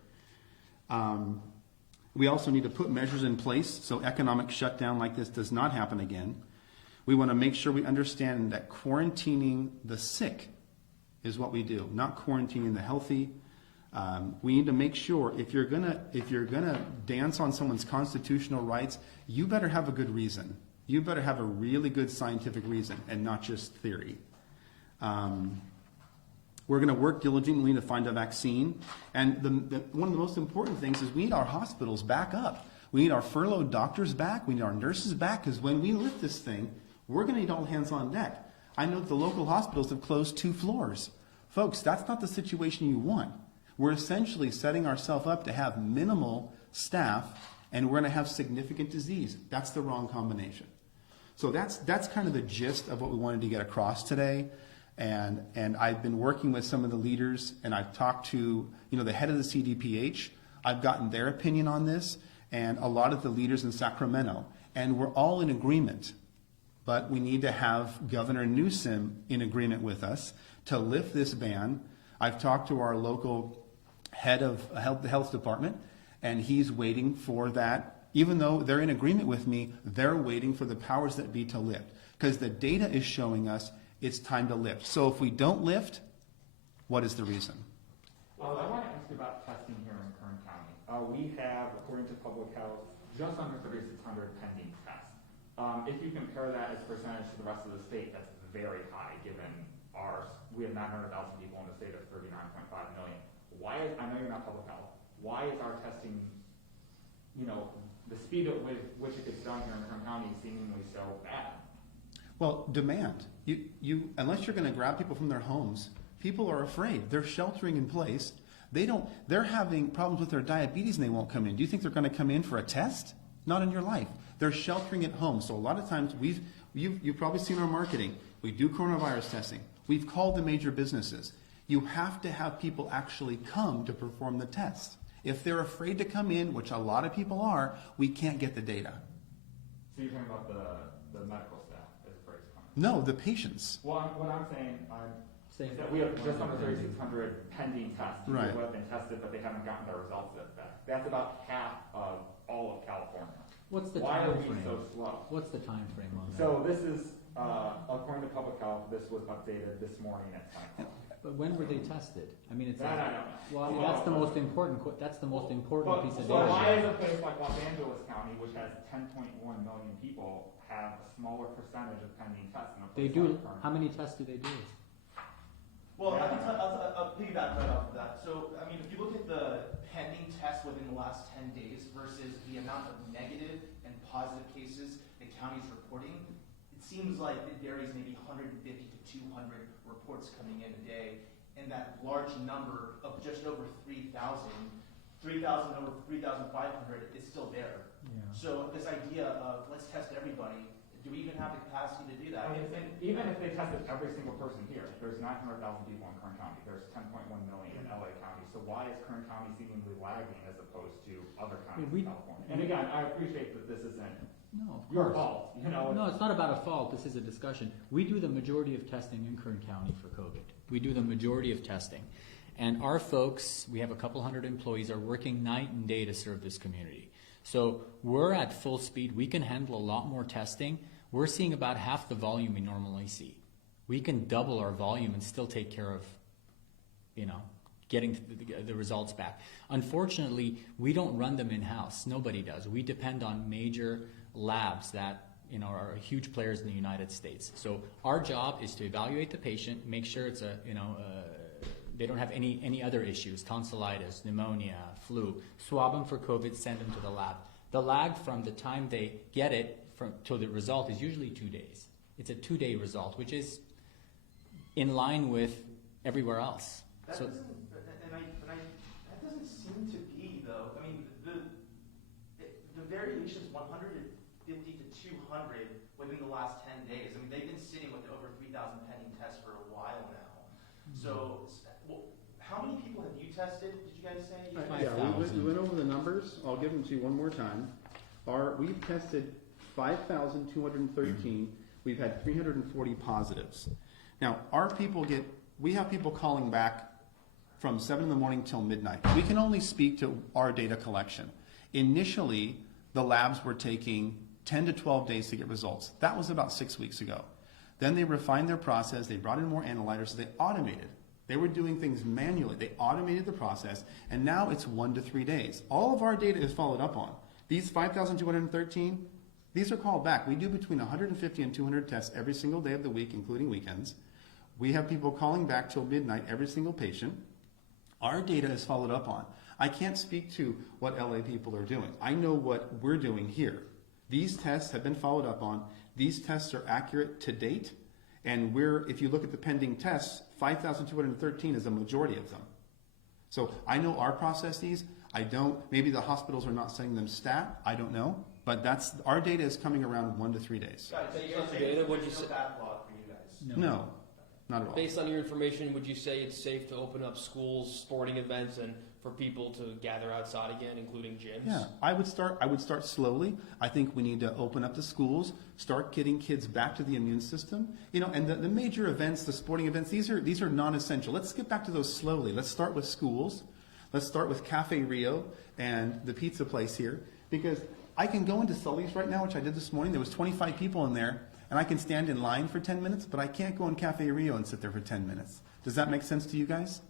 We also need to put measures in place so economic shutdown like this does not happen again. We want to make sure we understand that quarantining the sick is what we do, not quarantining the healthy. We need to make sure if you're gonna dance on someone's constitutional rights, you better have a good reason. You better have a really good scientific reason and not just theory. We're going to work diligently to find a vaccine. And one of the most important things is we need our hospitals back up. We need our furloughed doctors back. We need our nurses back, because when we lift this thing, we're going to need all hands on deck. I know that the local hospitals have closed 2 floors. Folks, that's not the situation you want. We're essentially setting ourselves up to have minimal staff, and we're going to have significant disease. That's the wrong combination. So that's kind of the gist of what we wanted to get across today. And I've been working with some of the leaders, and I've talked to the head of the CDPH. I've gotten their opinion on this, and a lot of the leaders in Sacramento. And we're all in agreement. But we need to have Governor Newsom in agreement with us to lift this ban. I've talked to our local head of the health department, and he's waiting for that. Even though they're in agreement with me, they're waiting for the powers that be to lift. Because the data is showing us it's time to lift. So if we don't lift, what is the reason? Well, I want to ask you about testing here in Kern County. We have, according to public health, just under 3,600 pending tests. If you compare that as a percentage to the rest of the state, that's very high, given we have 900,000 people in the state of 39.5 million. Why is, I know you're not public health, why is our testing, the speed at which it gets done here in Kern County seemingly so bad? Well, demand. Unless you're going to grab people from their homes, people are afraid. They're sheltering in place. They're having problems with their diabetes and they won't come in. Do you think they're going to come in for a test? Not in your life. They're sheltering at home. So a lot of times you've probably seen our marketing. We do coronavirus testing. We've called the major businesses. You have to have people actually come to perform the test. If they're afraid to come in, which a lot of people are, we can't get the data. So you're talking about the medical staff as afraid to come in? No, the patients. Well, what I'm saying is that we have just under 3,600 pending tests. People Right. who have been tested, but they haven't gotten their results yet back. That's about half of all of California. What's the Why time are we frame? so slow? What's the time frame on that? So this is, according to public health, this was updated this morning at 10 o'clock. But when were they tested? I mean, it's That I don't know. well, that's the most important. That's the most important piece of So why data. is a place like Los Angeles County, which has 10.1 million people, have a smaller percentage of pending tests than a They place do. like Kern? How many tests do they do? Well, I'll piggyback right off of that. So, I mean, if you look at the pending tests within the last 10 days versus the amount of negative and positive cases the county's reporting, it seems like it varies maybe 150 to 200 reports coming in a day. and that large number of just over 3,000 over 3,500 is still there. Yeah. So this idea of let's test everybody, do we even have the capacity to do that? I mean, and even if they tested every single person here, there's 900,000 people in Kern County. There's 10.1 million in LA County. So why is Kern County seemingly lagging as opposed to other counties in California? And again, I appreciate that this isn't No, of your course. fault. You know, No, it's not about a fault. This is a discussion. We do the majority of testing in Kern County for COVID. We do the majority of testing. And our folks, we have a couple hundred employees, are working night and day to serve this community. So we're at full speed. We can handle a lot more testing. We're seeing about half the volume we normally see. We can double our volume and still take care of, getting the results back. Unfortunately, we don't run them in-house. Nobody does. We depend on major labs that are huge players in the United States. So our job is to evaluate the patient, make sure it's they don't have any other issues, tonsillitis, pneumonia, flu, swab them for COVID, send them to the lab. The lag from the time they get it to the result is usually 2 days. It's a 2-day result, which is in line with everywhere else. That So, doesn't, that doesn't seem to be though. I mean, the variation is 150 to 200 within the last 10 days. I mean, they've been sitting with over 3,000 pending tests for a while now. So, how many people have you tested? Did you guys say? Yeah, we went over the numbers. I'll give them to you one more time. We've tested 5,213. We've had 340 positives. Now, we have people calling back from 7 in the morning till midnight. We can only speak to our data collection. Initially, the labs were taking 10 to 12 days to get results. That was about 6 weeks ago. Then they refined their process. They brought in more analyzers. So they automated. They were doing things manually. They automated the process, and now it's 1 to 3 days. All of our data is followed up on. These 5,213, these are called back. We do between 150 and 200 tests every single day of the week, including weekends. We have people calling back till midnight, every single patient. Our data is followed up on. I can't speak to what LA people are doing. I know what we're doing here. These tests have been followed up on. These tests are accurate to date. And if you look at the pending tests, 5,213 is a majority of them. So I know our processes. Maybe the hospitals are not sending them stat. I don't know. But our data is coming around 1 to 3 days. Got it. So Based on the data, would you say? backlog for you guys? No, not at all. Based on your information, would you say it's safe to open up schools, sporting events, and for people to gather outside again, including gyms? Yeah, I would start slowly. I think we need to open up the schools, start getting kids back to the immune system. And the major events, the sporting events, these are non-essential. Let's get back to those slowly. Let's start with schools. Let's start with Cafe Rio and the pizza place here, because I can go into Sully's right now, which I did this morning. There was 25 people in there, and I can stand in line for 10 minutes, but I can't go in Cafe Rio and sit there for 10 minutes. Does that make sense to you guys?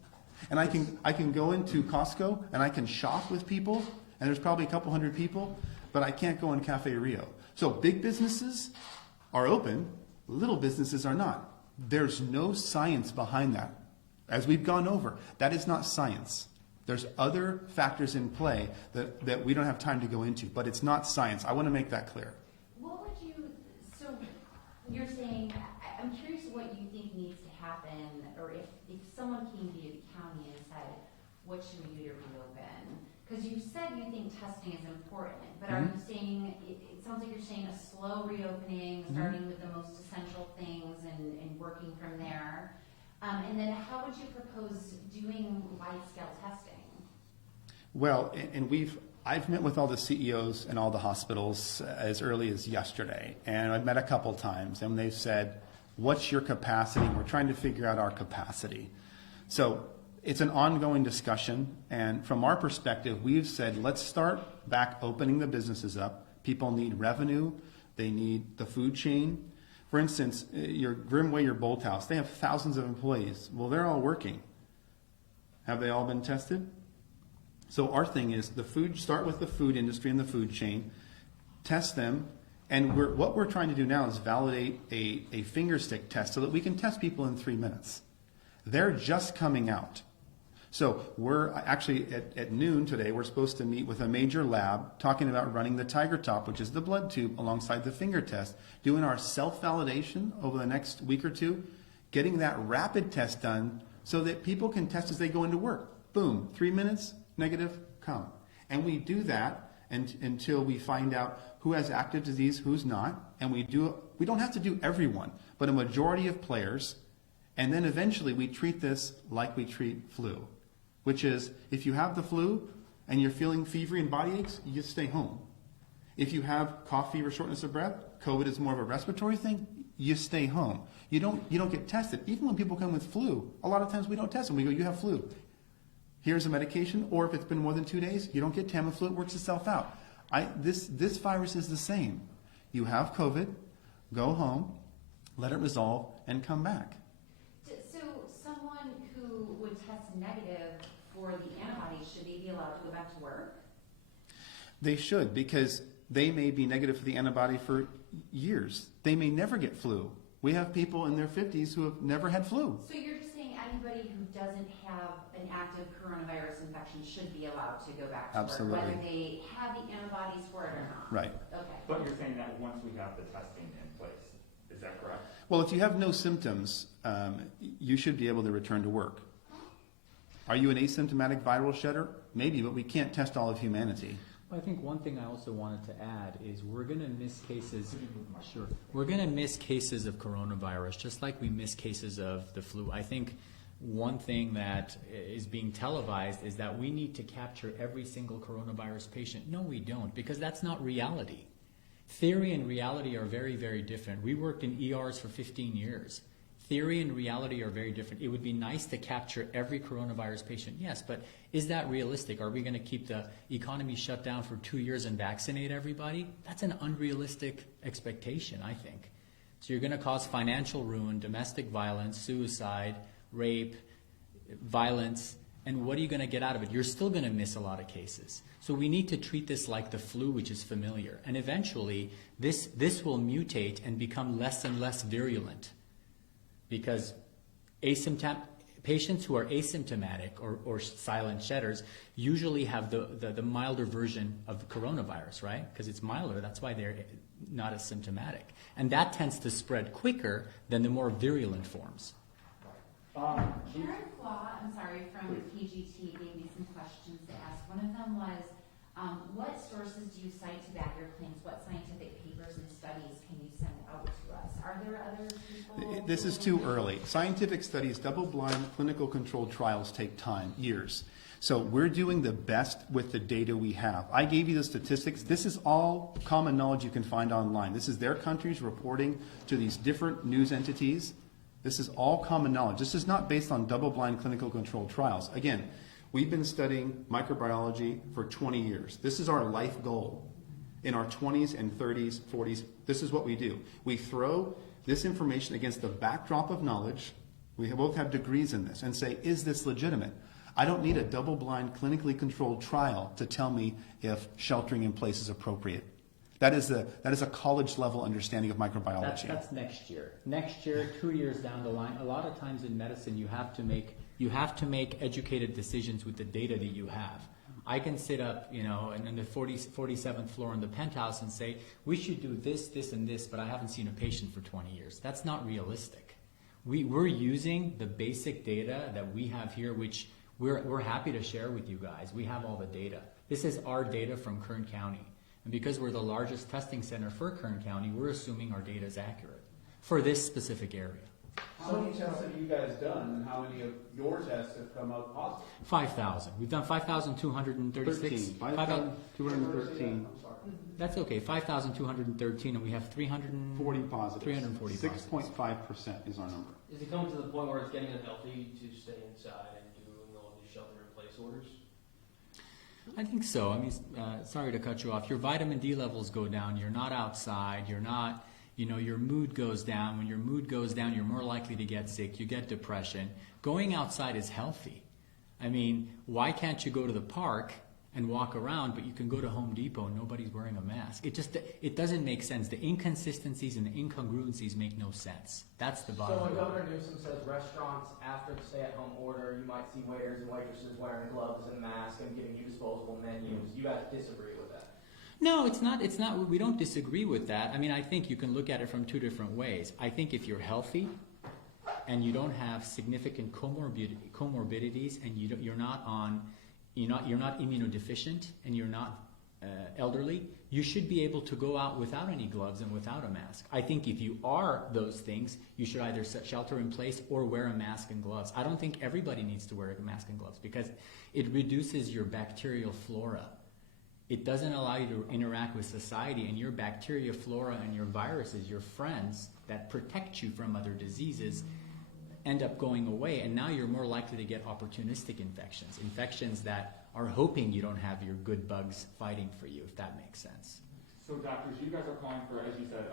And I can go into Costco and I can shop with people, and there's probably a couple hundred people, but I can't go in Cafe Rio. So big businesses are open, little businesses are not. There's no science behind that. As we've gone over, that is not science. There's other factors in play that we don't have time to go into, but it's not science. I want to make that clear. So you're saying, I'm curious what you think needs to happen, or if someone came to you, the county, and said, what should we do to reopen? Because you said you think testing is important, but are you saying, it sounds like you're saying a slow reopening, starting with the most essential things and working from there. And then how would you propose doing wide-scale testing? Well, and I've met with all the CEOs and all the hospitals as early as yesterday, and I've met a couple times, and they've said, what's your capacity? We're trying to figure out our capacity. So it's an ongoing discussion, and from our perspective, we've said, let's start back opening the businesses up. People need revenue. They need the food chain. For instance, your Grimway, your Bolt House, they have thousands of employees. Well, they're all working. Have they all been tested? So our thing is start with the food industry and the food chain, test them, and what we're trying to do now is validate a finger stick test so that we can test people in 3 minutes. They're just coming out. So we're actually at noon today, we're supposed to meet with a major lab talking about running the Tiger Top, which is the blood tube alongside the finger test, doing our self-validation over the next week or two, getting that rapid test done so that people can test as they go into work. Boom, 3 minutes, negative, come. And we do that until we find out who has active disease, who's not, and we don't have to do everyone, but a majority of players, and then eventually we treat this like we treat flu, which is if you have the flu and you're feeling fevery and body aches, you just stay home. If you have cough, fever, shortness of breath, COVID is more of a respiratory thing, you stay home. You don't get tested. Even when people come with flu, a lot of times we don't test them. We go, you have flu. Here's a medication, or if it's been more than 2 days, you don't get Tamiflu, it works itself out. This virus is the same. You have COVID, go home, let it resolve, and come back. So someone who would test negative for the antibodies, should they be allowed to go back to work? They should, because they may be negative for the antibody for years. They may never get flu. We have people in their 50s who have never had flu. So you're just saying anybody who doesn't have an active coronavirus infection should be allowed to go back to Absolutely. work, whether they have the antibodies for it or not? Right. Okay. But you're saying that once we have the testing in place, is that correct? Well, if you have no symptoms, you should be able to return to work. Are you an asymptomatic viral shedder? Maybe, but we can't test all of humanity. I think one thing I also wanted to add is we're going to miss cases. Sure, we're going to miss cases of coronavirus, just like we miss cases of the flu. I think one thing that is being televised is that we need to capture every single coronavirus patient. No, we don't, because that's not reality. Theory and reality are very, very different. We worked in ERs for 15 years. Theory and reality are very different. It would be nice to capture every coronavirus patient, yes, but is that realistic? Are we going to keep the economy shut down for 2 years and vaccinate everybody? That's an unrealistic expectation, I think. So you're going to cause financial ruin, domestic violence, suicide, rape, violence, and what are you going to get out of it? You're still going to miss a lot of cases. So we need to treat this like the flu, which is familiar. And eventually, this will mutate and become less and less virulent. Because patients who are asymptomatic or silent shedders usually have the milder version of the coronavirus, right? Because it's milder, that's why they're not as symptomatic. And that tends to spread quicker than the more virulent forms. Karen Claw, I'm sorry, from KGET gave me some questions to ask. One of them was, what sources do you cite to back your claims? What scientific papers and studies can you send out to us? Are there other people? This is too early. Scientific studies, double-blind clinical controlled trials take time, years. So we're doing the best with the data we have. I gave you the statistics. This is all common knowledge you can find online. This is their countries reporting to these different news entities. This is all common knowledge. This is not based on double-blind clinical controlled trials. Again, we've been studying microbiology for 20 years. This is our life goal. In our 20s and 30s, 40s, this is what we do. We throw this information against the backdrop of knowledge. We both have degrees in this, and say, is this legitimate? I don't need a double-blind clinically controlled trial to tell me if sheltering in place is appropriate. That is a college-level understanding of microbiology. That's next year. Next year, 2 years down the line. A lot of times in medicine, you have to make educated decisions with the data that you have. I can sit up, and on the 47th floor in the penthouse and say, we should do this, this, and this, but I haven't seen a patient for 20 years. That's not realistic. We're using the basic data that we have here, which we're happy to share with you guys. We have all the data. This is our data from Kern County. And because we're the largest testing center for Kern County, we're assuming our data is accurate for this specific area. How many tests have you guys done, and how many of your tests have come out positive? 5,000. We've done 5,236. 5,213. That's okay. 5,213, and we have 40 positive. 340 6.5% is our number. Is it coming to the point where it's getting unhealthy to stay inside and doing all these shelter-in-place orders? I think so. I mean, sorry to cut you off. Your vitamin D levels go down. You're not outside. You're not, your mood goes down. When your mood goes down, you're more likely to get sick. You get depression. Going outside is healthy. I mean, why can't you go to the park and walk around, but you can go to Home Depot and nobody's wearing a mask? It doesn't make sense. The inconsistencies and the incongruencies make no sense. That's the bottom So when line. Governor Newsom says restaurants, after the stay-at-home order, you might see waiters and waitresses wearing gloves and masks and giving you disposable menus, you guys disagree with that? No, it's not. We don't disagree with that. I mean, I think you can look at it from two different ways. I think if you're healthy and you don't have significant comorbidities, and you're not immunodeficient, and you're not elderly, you should be able to go out without any gloves and without a mask. I think if you are those things, you should either shelter in place or wear a mask and gloves. I don't think everybody needs to wear a mask and gloves because it reduces your bacterial flora. It doesn't allow you to interact with society, and your bacteria flora and your viruses, your friends that protect you from other diseases, end up going away, and now you're more likely to get opportunistic infections that are hoping you don't have your good bugs fighting for you, if that makes sense. So doctors, you guys are calling for, as you said,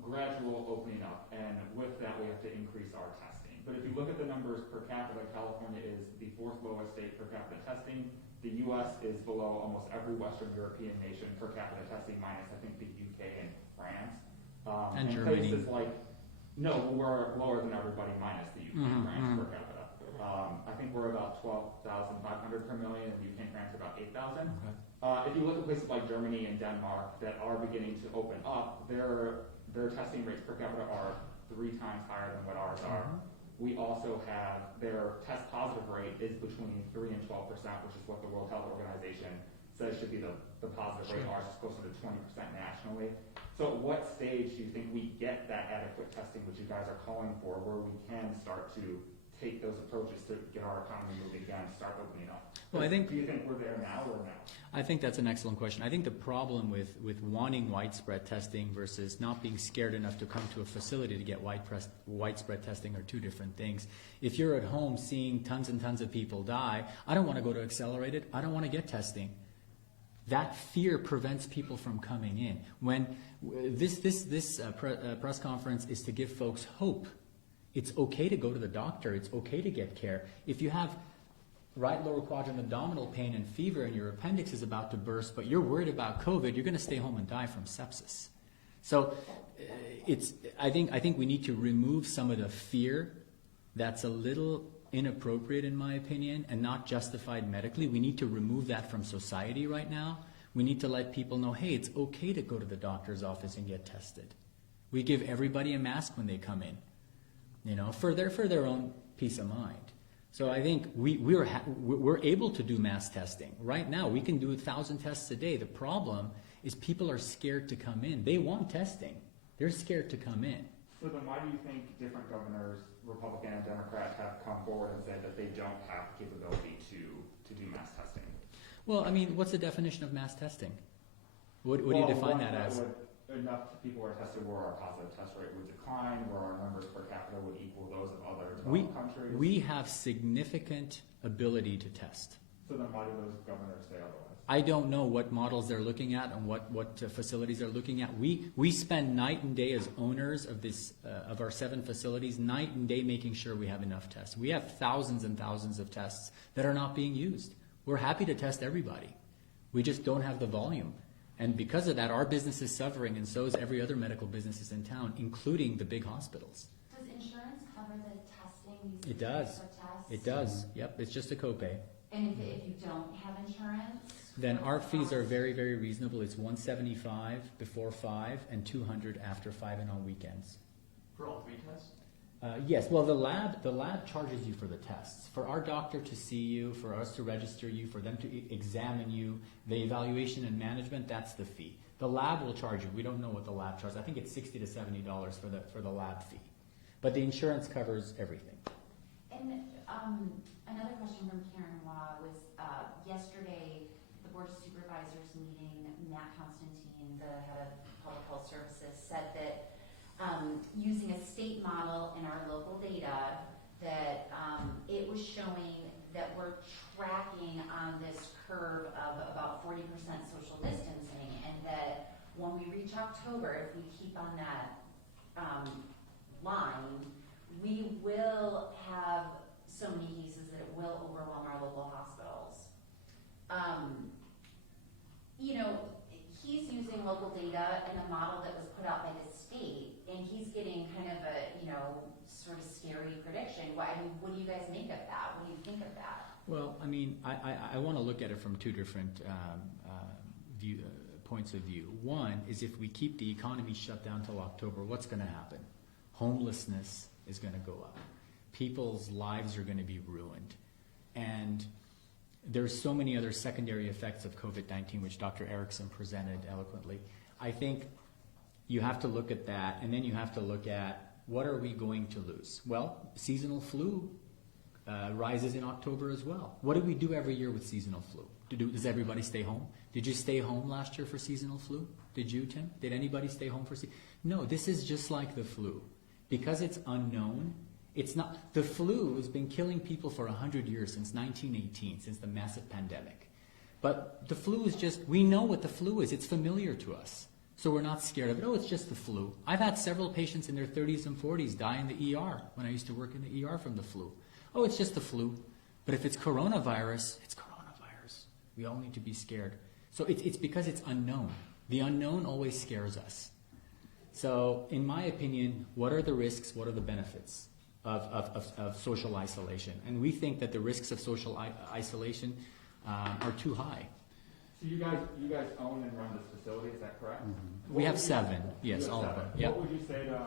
gradual opening up, and with that we have to increase our testing. But if you look at the numbers per capita, California is the 4th lowest state per capita testing. The U.S. is below almost every Western European nation per capita testing, minus I think the UK and France. And Germany. Places like, no, we're lower than everybody minus the UK and France per capita. I think we're about 12,500 per million, and the UK and France are about 8,000. Okay. If you look at places like Germany and Denmark that are beginning to open up, their testing rates per capita are 3 times higher than what ours are. We also have their test positive rate is between 3 and 12%, which is what the World Health Organization says should be the positive rate. Ours is closer to 20% nationally. So at what stage do you think we get that adequate testing, which you guys are calling for, where we can start to take those approaches to get our economy moving again, start opening up? Well, do you think we're there now or now? I think that's an excellent question. I think the problem with wanting widespread testing versus not being scared enough to come to a facility to get widespread testing are two different things. If you're at home seeing tons and tons of people die, I don't want to go to accelerated. I don't want to get testing. That fear prevents people from coming in. When this press conference is to give folks hope. It's okay to go to the doctor. It's okay to get care. If you have right lower quadrant abdominal pain and fever and your appendix is about to burst, but you're worried about COVID, you're going to stay home and die from sepsis. So I think we need to remove some of the fear that's a little inappropriate in my opinion and not justified medically. We need to remove that from society right now. We need to let people know, hey, it's okay to go to the doctor's office and get tested. We give everybody a mask when they come in, for their own peace of mind. So I think we're able to do mass testing. Right now, we can do 1,000 tests a day. The problem is people are scared to come in. They want testing. They're scared to come in. So then why do you think different governors, Republican and Democrat, have come forward and said that they don't have the capability to do mass testing? Well, I mean, what's the definition of mass testing? What do you define that as? Enough people were tested where our positive test rate would decline, where our numbers per capita would equal those of other developed countries. We have significant ability to test. So then why do those governors say otherwise? I don't know what models they're looking at and what facilities they're looking at. We spend night and day as owners of of our 7 facilities, night and day making sure we have enough tests. We have thousands and thousands of tests that are not being used. We're happy to test everybody. We just don't have the volume. And because of that, our business is suffering, and so is every other medical business in town, including the big hospitals. Does insurance cover the testing? It does. Tests? It does. Yep, it's just a copay. And if you don't have insurance? Then our fees are very, very reasonable. It's $175 before 5 and $200 after 5 and on weekends. For all 3 tests? Yes. Well, the lab charges you for the tests. For our doctor to see you, for us to register you, for them to examine you, the evaluation and management, that's the fee. The lab will charge you. We don't know what the lab charges. I think it's $60 to $70 for the lab fee. But the insurance covers everything. And another question from Karen was yesterday, the Board of Supervisors meeting, Matt Constantine, the head of Public Health Services, said that using a state model in our local data, that it was showing that we're tracking on this curve of about 40% social distancing, and that when we reach October, if we keep on that line, we will have so many cases that it will overwhelm our local hospitals. He's using local data in a model that was put out by the state, and he's getting kind of a, sort of scary prediction. What do you guys make of that? What do you think of that? Well, I mean, I want to look at it from 2 different points of view. One is if we keep the economy shut down till October, what's going to happen? Homelessness is going to go up. people's lives are going to be ruined. And there's so many other secondary effects of COVID-19, which Dr. Erickson presented eloquently. I think you have to look at that, and then you have to look at what are we going to lose? Well, seasonal flu rises in October as well. What do we do every year with seasonal flu? Does everybody stay home? Did you stay home last year for seasonal flu? Did you, Tim? Did anybody stay home for No, this is just like the flu. Because it's unknown, it's not. The flu has been killing people for 100 years, since 1918, since the massive pandemic. But the flu is just, we know what the flu is. It's familiar to us. So we're not scared of it. Oh, it's just the flu. I've had several patients in their 30s and 40s die in the ER when I used to work in the ER from the flu. Oh, it's just the flu. But if it's coronavirus, it's coronavirus. We all need to be scared. So it's because it's unknown. The unknown always scares us. So in my opinion, what are the risks? What are the benefits of social isolation? And we think that the risks of social isolation are too high. So you guys own and run this facility, is that correct? Mm-hmm. We have 7, yes, all of them. Yep. What would you say to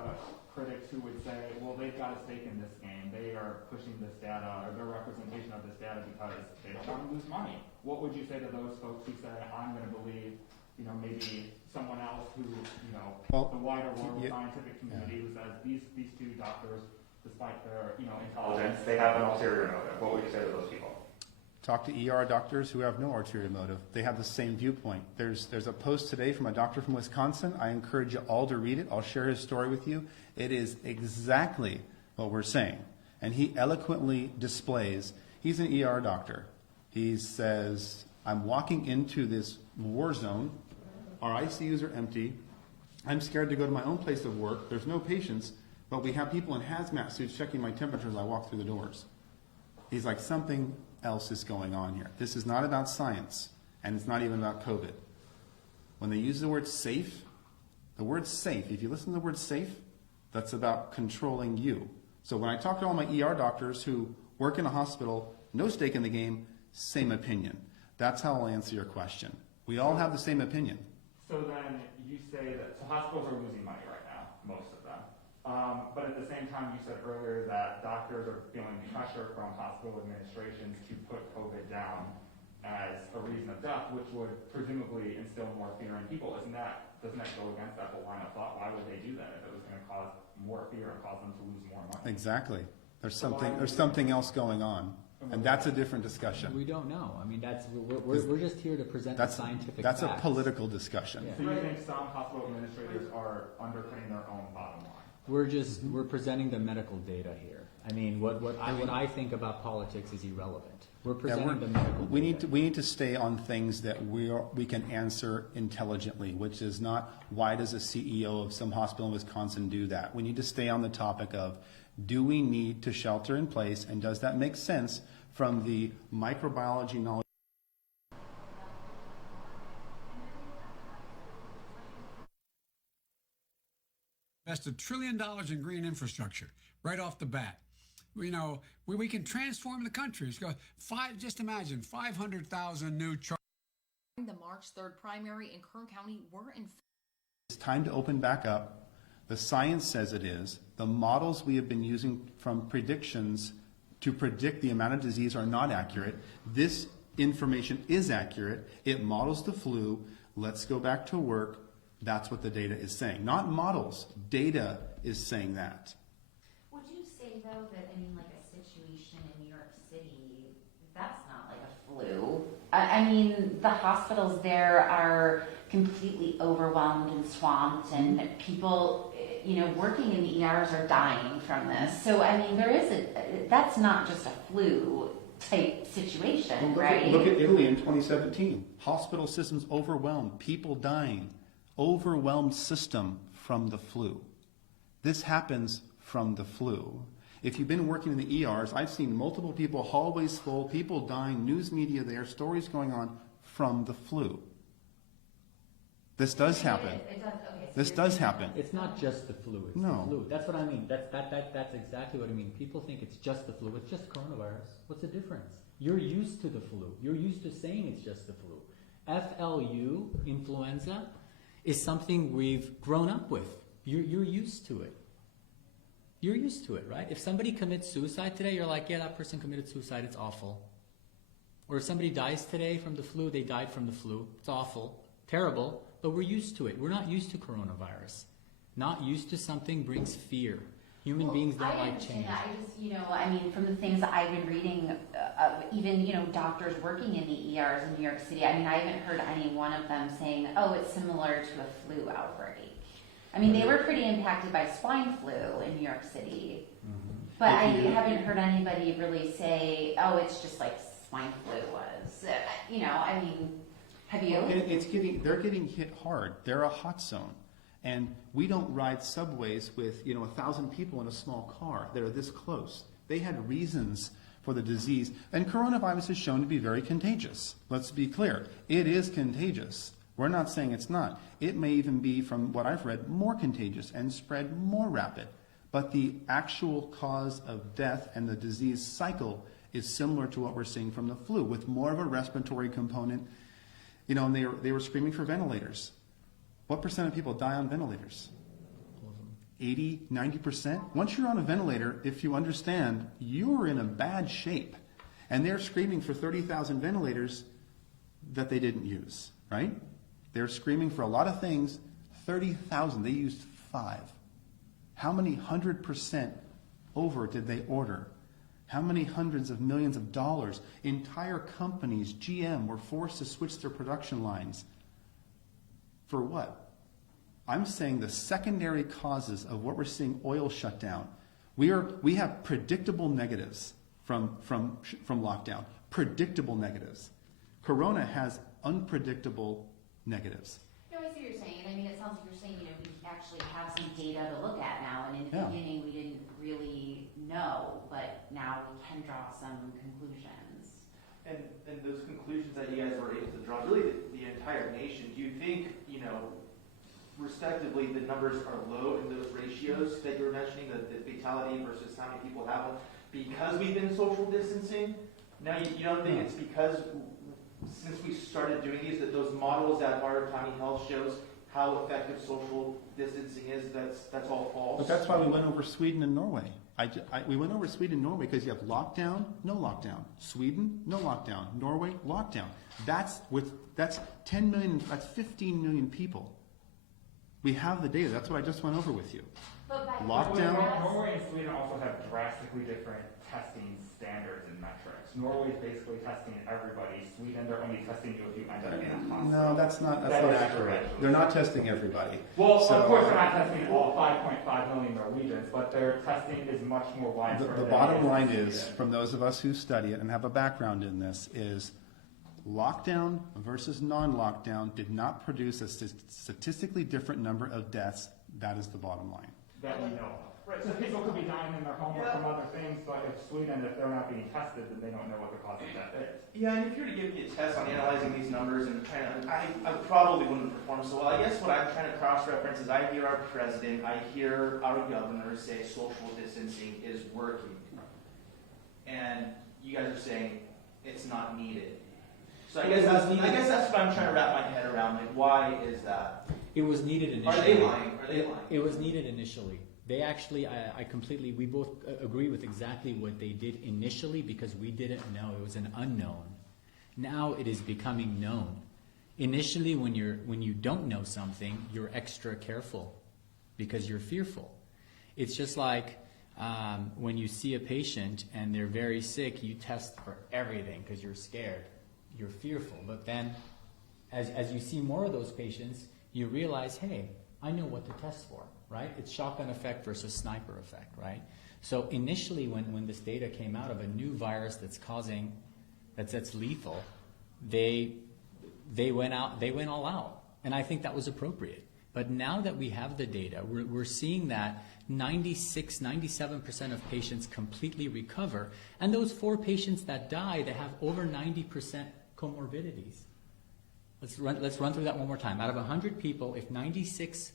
critics who would say, well, they've got a stake in this game, they are pushing this data, or their representation of this data because they don't want to lose money? What would you say to those folks who say, I'm going to believe, maybe someone else who, the wider world scientific community who says these two doctors, despite their, intelligence, they have an ulterior motive? What would you say to those people? Talk to ER doctors who have no ulterior motive. They have the same viewpoint. There's a post today from a doctor from Wisconsin. I encourage you all to read it. I'll share his story with you. It is exactly what we're saying. And he eloquently displays, he's an ER doctor. He says, I'm walking into this war zone. Our ICUs are empty. I'm scared to go to my own place of work. There's no patients, but we have people in hazmat suits checking my temperature as I walk through the doors. He's like, something else is going on here. This is not about science, and it's not even about COVID. When they use the word safe, if you listen to the word safe, that's about controlling you. So when I talk to all my ER doctors who work in a hospital, no stake in the game, same opinion. That's how I'll answer your question. We all have the same opinion. So then you say that hospitals are losing money right now, most of them. But at the same time, you said earlier that doctors are feeling pressure from hospital administrations to put COVID down as a reason of death, which would presumably instill more fear in people. Doesn't that go against that whole line of thought? Why would they do that if it was going to cause more fear and cause them to lose more money? Exactly. There's something else going on, and that's a different discussion. We don't know. I mean, we're just here to present the scientific facts. That's a political discussion. Yeah. So you think some hospital administrators are undercutting their own bottom line? We're presenting the medical data here. I mean, what I think about politics is irrelevant. We're presenting the medical data. We need to stay on things that we can answer intelligently, which is not why does a CEO of some hospital in Wisconsin do that. We need to stay on the topic of, do we need to shelter in place, and does that make sense from the microbiology knowledge? Invested $1 trillion in green infrastructure right off the bat. We can transform the country. Just imagine 500,000 new trucks. The March 3rd primary in Kern County were in. It's time to open back up. The science says it is. The models we have been using from predictions to predict the amount of disease are not accurate. This information is accurate. It models the flu. Let's go back to work. That's what the data is saying. Not models. Data is saying that. Would you say, though, that, like a situation in New York City, that's not like a flu? I mean, the hospitals there are completely overwhelmed and swamped, and people, working in the ERs are dying from this. So, I mean, that's not just a flu type situation, right? Look at Italy in 2017. Hospital systems overwhelmed, people dying. Overwhelmed system from the flu. This happens from the flu. If you've been working in the ERs, I've seen multiple people, hallways full, people dying, news media there, stories going on from the flu. This does happen. It does. Okay, so this does happen. It's not just the flu. It's the flu. That's what I mean. That's exactly what I mean. People think it's just the flu. It's just coronavirus. What's the difference? You're used to the flu. You're used to saying it's just the flu. FLU, influenza, is something we've grown up with. You're used to it. You're used to it, right? If somebody commits suicide today, you're like, yeah, that person committed suicide, it's awful. Or if somebody dies today from the flu, they died from the flu. It's awful, terrible, but we're used to it. We're not used to coronavirus. Not used to something brings fear. Human beings don't like change. I just, I mean, from the things that I've been reading, even, doctors working in the ERs in New York City, I mean, I haven't heard any one of them saying, oh, it's similar to a flu outbreak. I mean, they were pretty impacted by swine flu in New York City, but I haven't heard anybody really say, oh, it's just like swine flu was. I mean, have you? They're getting hit hard. They're a hot zone. And we don't ride subways with, 1,000 people in a small car that are this close. They had reasons for the disease. And coronavirus is shown to be very contagious. Let's be clear. It is contagious. We're not saying it's not. It may even be, from what I've read, more contagious and spread more rapid. But the actual cause of death and the disease cycle is similar to what we're seeing from the flu, with more of a respiratory component. And they were screaming for ventilators. What percent of people die on ventilators? 80, 90%? Once you're on a ventilator, if you understand, you're in a bad shape. And they're screaming for 30,000 ventilators that they didn't use, right? They're screaming for a lot of things. 30,000, they used 5. How many 100% over did they order? How many hundreds of millions of dollars? Entire companies, GM, were forced to switch their production lines. For what? I'm saying the secondary causes of what we're seeing, oil shutdown. We have predictable negatives from lockdown. Predictable negatives. Corona has unpredictable negatives. No, I see what you're saying. I mean, it sounds like you're saying, we actually have some data to look at now, and in the beginning we didn't really know, but now we can draw some conclusions. And those conclusions that you guys were able to draw, really the entire nation, do you think, respectively, the numbers are low in those ratios that you were mentioning, the fatality versus how many people have them, because we've been social distancing? Now, you don't think it's because, since we started doing these, that those models that our County Health shows how effective social distancing is, that's all false? But that's why we went over Sweden and Norway. We went over Sweden and Norway because you have lockdown, no lockdown. Sweden, no lockdown. Norway, lockdown. That's 10 million, that's 15 million people. We have the data. That's what I just went over with you. Lockdown. Norway and Sweden also have drastically different testing standards and metrics. Norway is basically testing everybody. Sweden, they're only testing you if you end up in a hospital. No, that's not accurate. They're not testing everybody. Well, of course, they're not testing all 5.5 million Norwegians, but their testing is much more widespread. The bottom line is, from those of us who study it and have a background in this, is lockdown versus non-lockdown did not produce a statistically different number of deaths. That is the bottom line. That we know of. Right, so people could be dying in their home or from other things, but if they're not being tested, then they don't know what the cause of death is. Yeah, and if you were to give me a test on analyzing these numbers and I probably wouldn't perform so well. I guess what I'm trying to cross-reference is I hear our president, I hear our governor say social distancing is working. And you guys are saying it's not needed. So I guess that's what I'm trying to wrap my head around. Like, why is that? It was needed initially. Are they lying? It was needed initially. They actually, we both agree with exactly what they did initially because we didn't know. It was an unknown. Now it is becoming known. Initially, when you don't know something, you're extra careful because you're fearful. It's just like when you see a patient and they're very sick, you test for everything because you're scared. You're fearful. But then as you see more of those patients, you realize, hey, I know what to test for, right? It's shotgun effect versus sniper effect, right? So initially when this data came out of a new virus that's lethal, they went all out. And I think that was appropriate. But now that we have the data, we're seeing that 97% of patients completely recover. And those 4 patients that die, they have over 90% comorbidities. Let's run through that one more time. Out of 100 people, if 96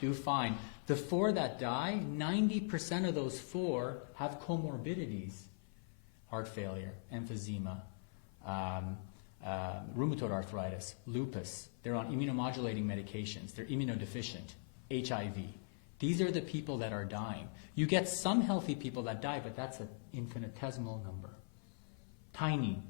do fine, the 4 that die, 90% of those 4 have comorbidities. Heart failure, emphysema, rheumatoid arthritis, lupus. They're on immunomodulating medications. They're immunodeficient, HIV. These are the people that are dying. You get some healthy people that die, but that's an infinitesimal number. Tiny.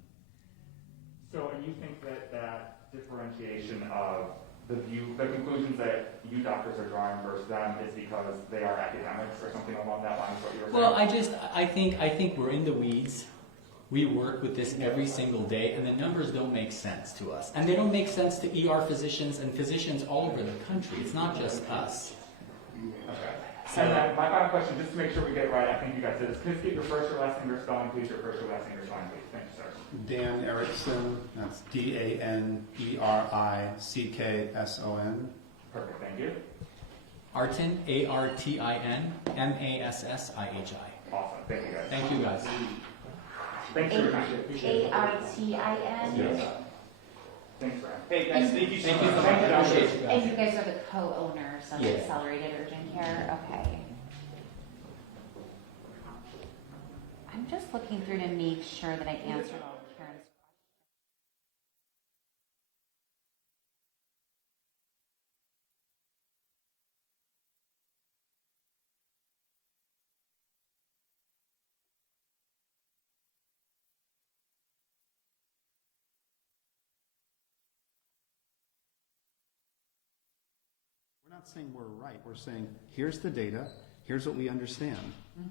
So, and you think that that differentiation of the conclusions that you doctors are drawing versus them is because they are academics or something along that line? Is what you were saying? Well, I think we're in the weeds. We work with this every single day, and the numbers don't make sense to us. And they don't make sense to ER physicians and physicians all over the country. It's not just us. Okay. And then my final question, just to make sure we get it right, I think you guys did this. Please get your first or last name or spelling, please. Your first or last name or spelling, please. Thank you, sir. Dan Erickson, that's DANERICKSON. Perfect, thank you. Artin, ARTIN, MASSIHI. Awesome, thank you guys. Thank you, guys. Thanks for your time. ARTIN? Yes. Thanks, Brian. Hey guys, thank you so Thank you much. so much. Appreciate you And guys. you guys are the co-owners of Yeah. Accelerated Urgent Care? Okay. I'm just looking through to make sure that I answered all of Karen's We're not saying we're right. We're saying, here's the data, here's what we understand.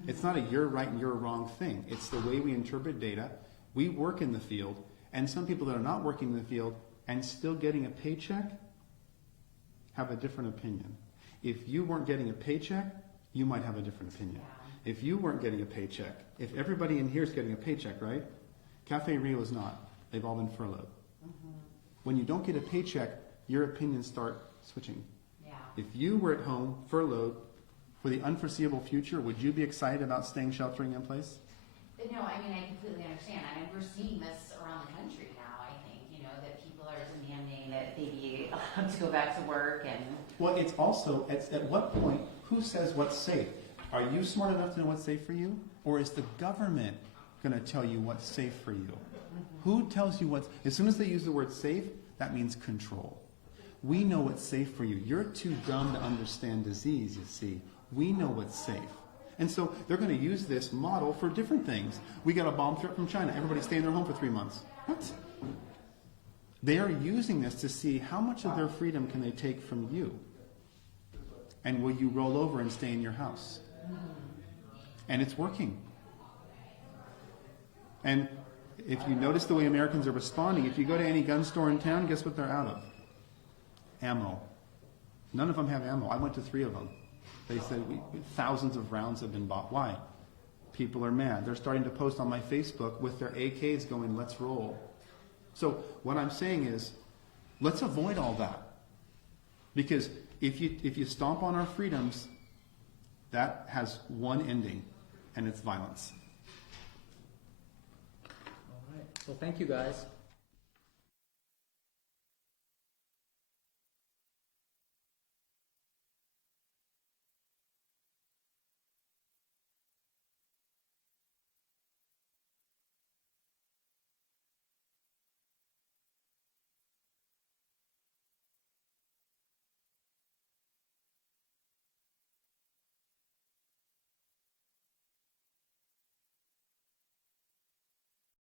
It's not a you're right and you're wrong thing. It's the way we interpret data. We work in the field, and some people that are not working in the field and still getting a paycheck have a different opinion. If you weren't getting a paycheck, you might have a different opinion. If you weren't getting a paycheck, if everybody in here is getting a paycheck, right? Cafe Rio is not. They've all been furloughed. When you don't get a paycheck, your opinions start switching. Yeah. If you were at home, furloughed, for the unforeseeable future, would you be excited about staying sheltering in place? No, I mean, I completely understand. I mean, we're seeing this around the country now, I think, that people are demanding that they be allowed to go back to work and... Well, it's also, at what point, who says what's safe? Are you smart enough to know what's safe for you? Or is the government going to tell you what's safe for you? Who tells you what's... As soon as they use the word safe, that means control. We know what's safe for you. You're too dumb to understand disease, you see. We know what's safe. And so they're going to use this model for different things. We got a bomb threat from China. Everybody stay in their home for 3 months. What? They are using this to see how much of their freedom can they take from you. And will you roll over and stay in your house? And it's working. And if you notice the way Americans are responding, if you go to any gun store in town, guess what they're out of? Ammo. None of them have ammo. I went to 3 of them. They said thousands of rounds have been bought. Why? People are mad. They're starting to post on my Facebook with their AKs going, let's roll. So what I'm saying is, let's avoid all that. Because if you stomp on our freedoms, that has one ending, and it's violence. All right. Well, thank you, guys.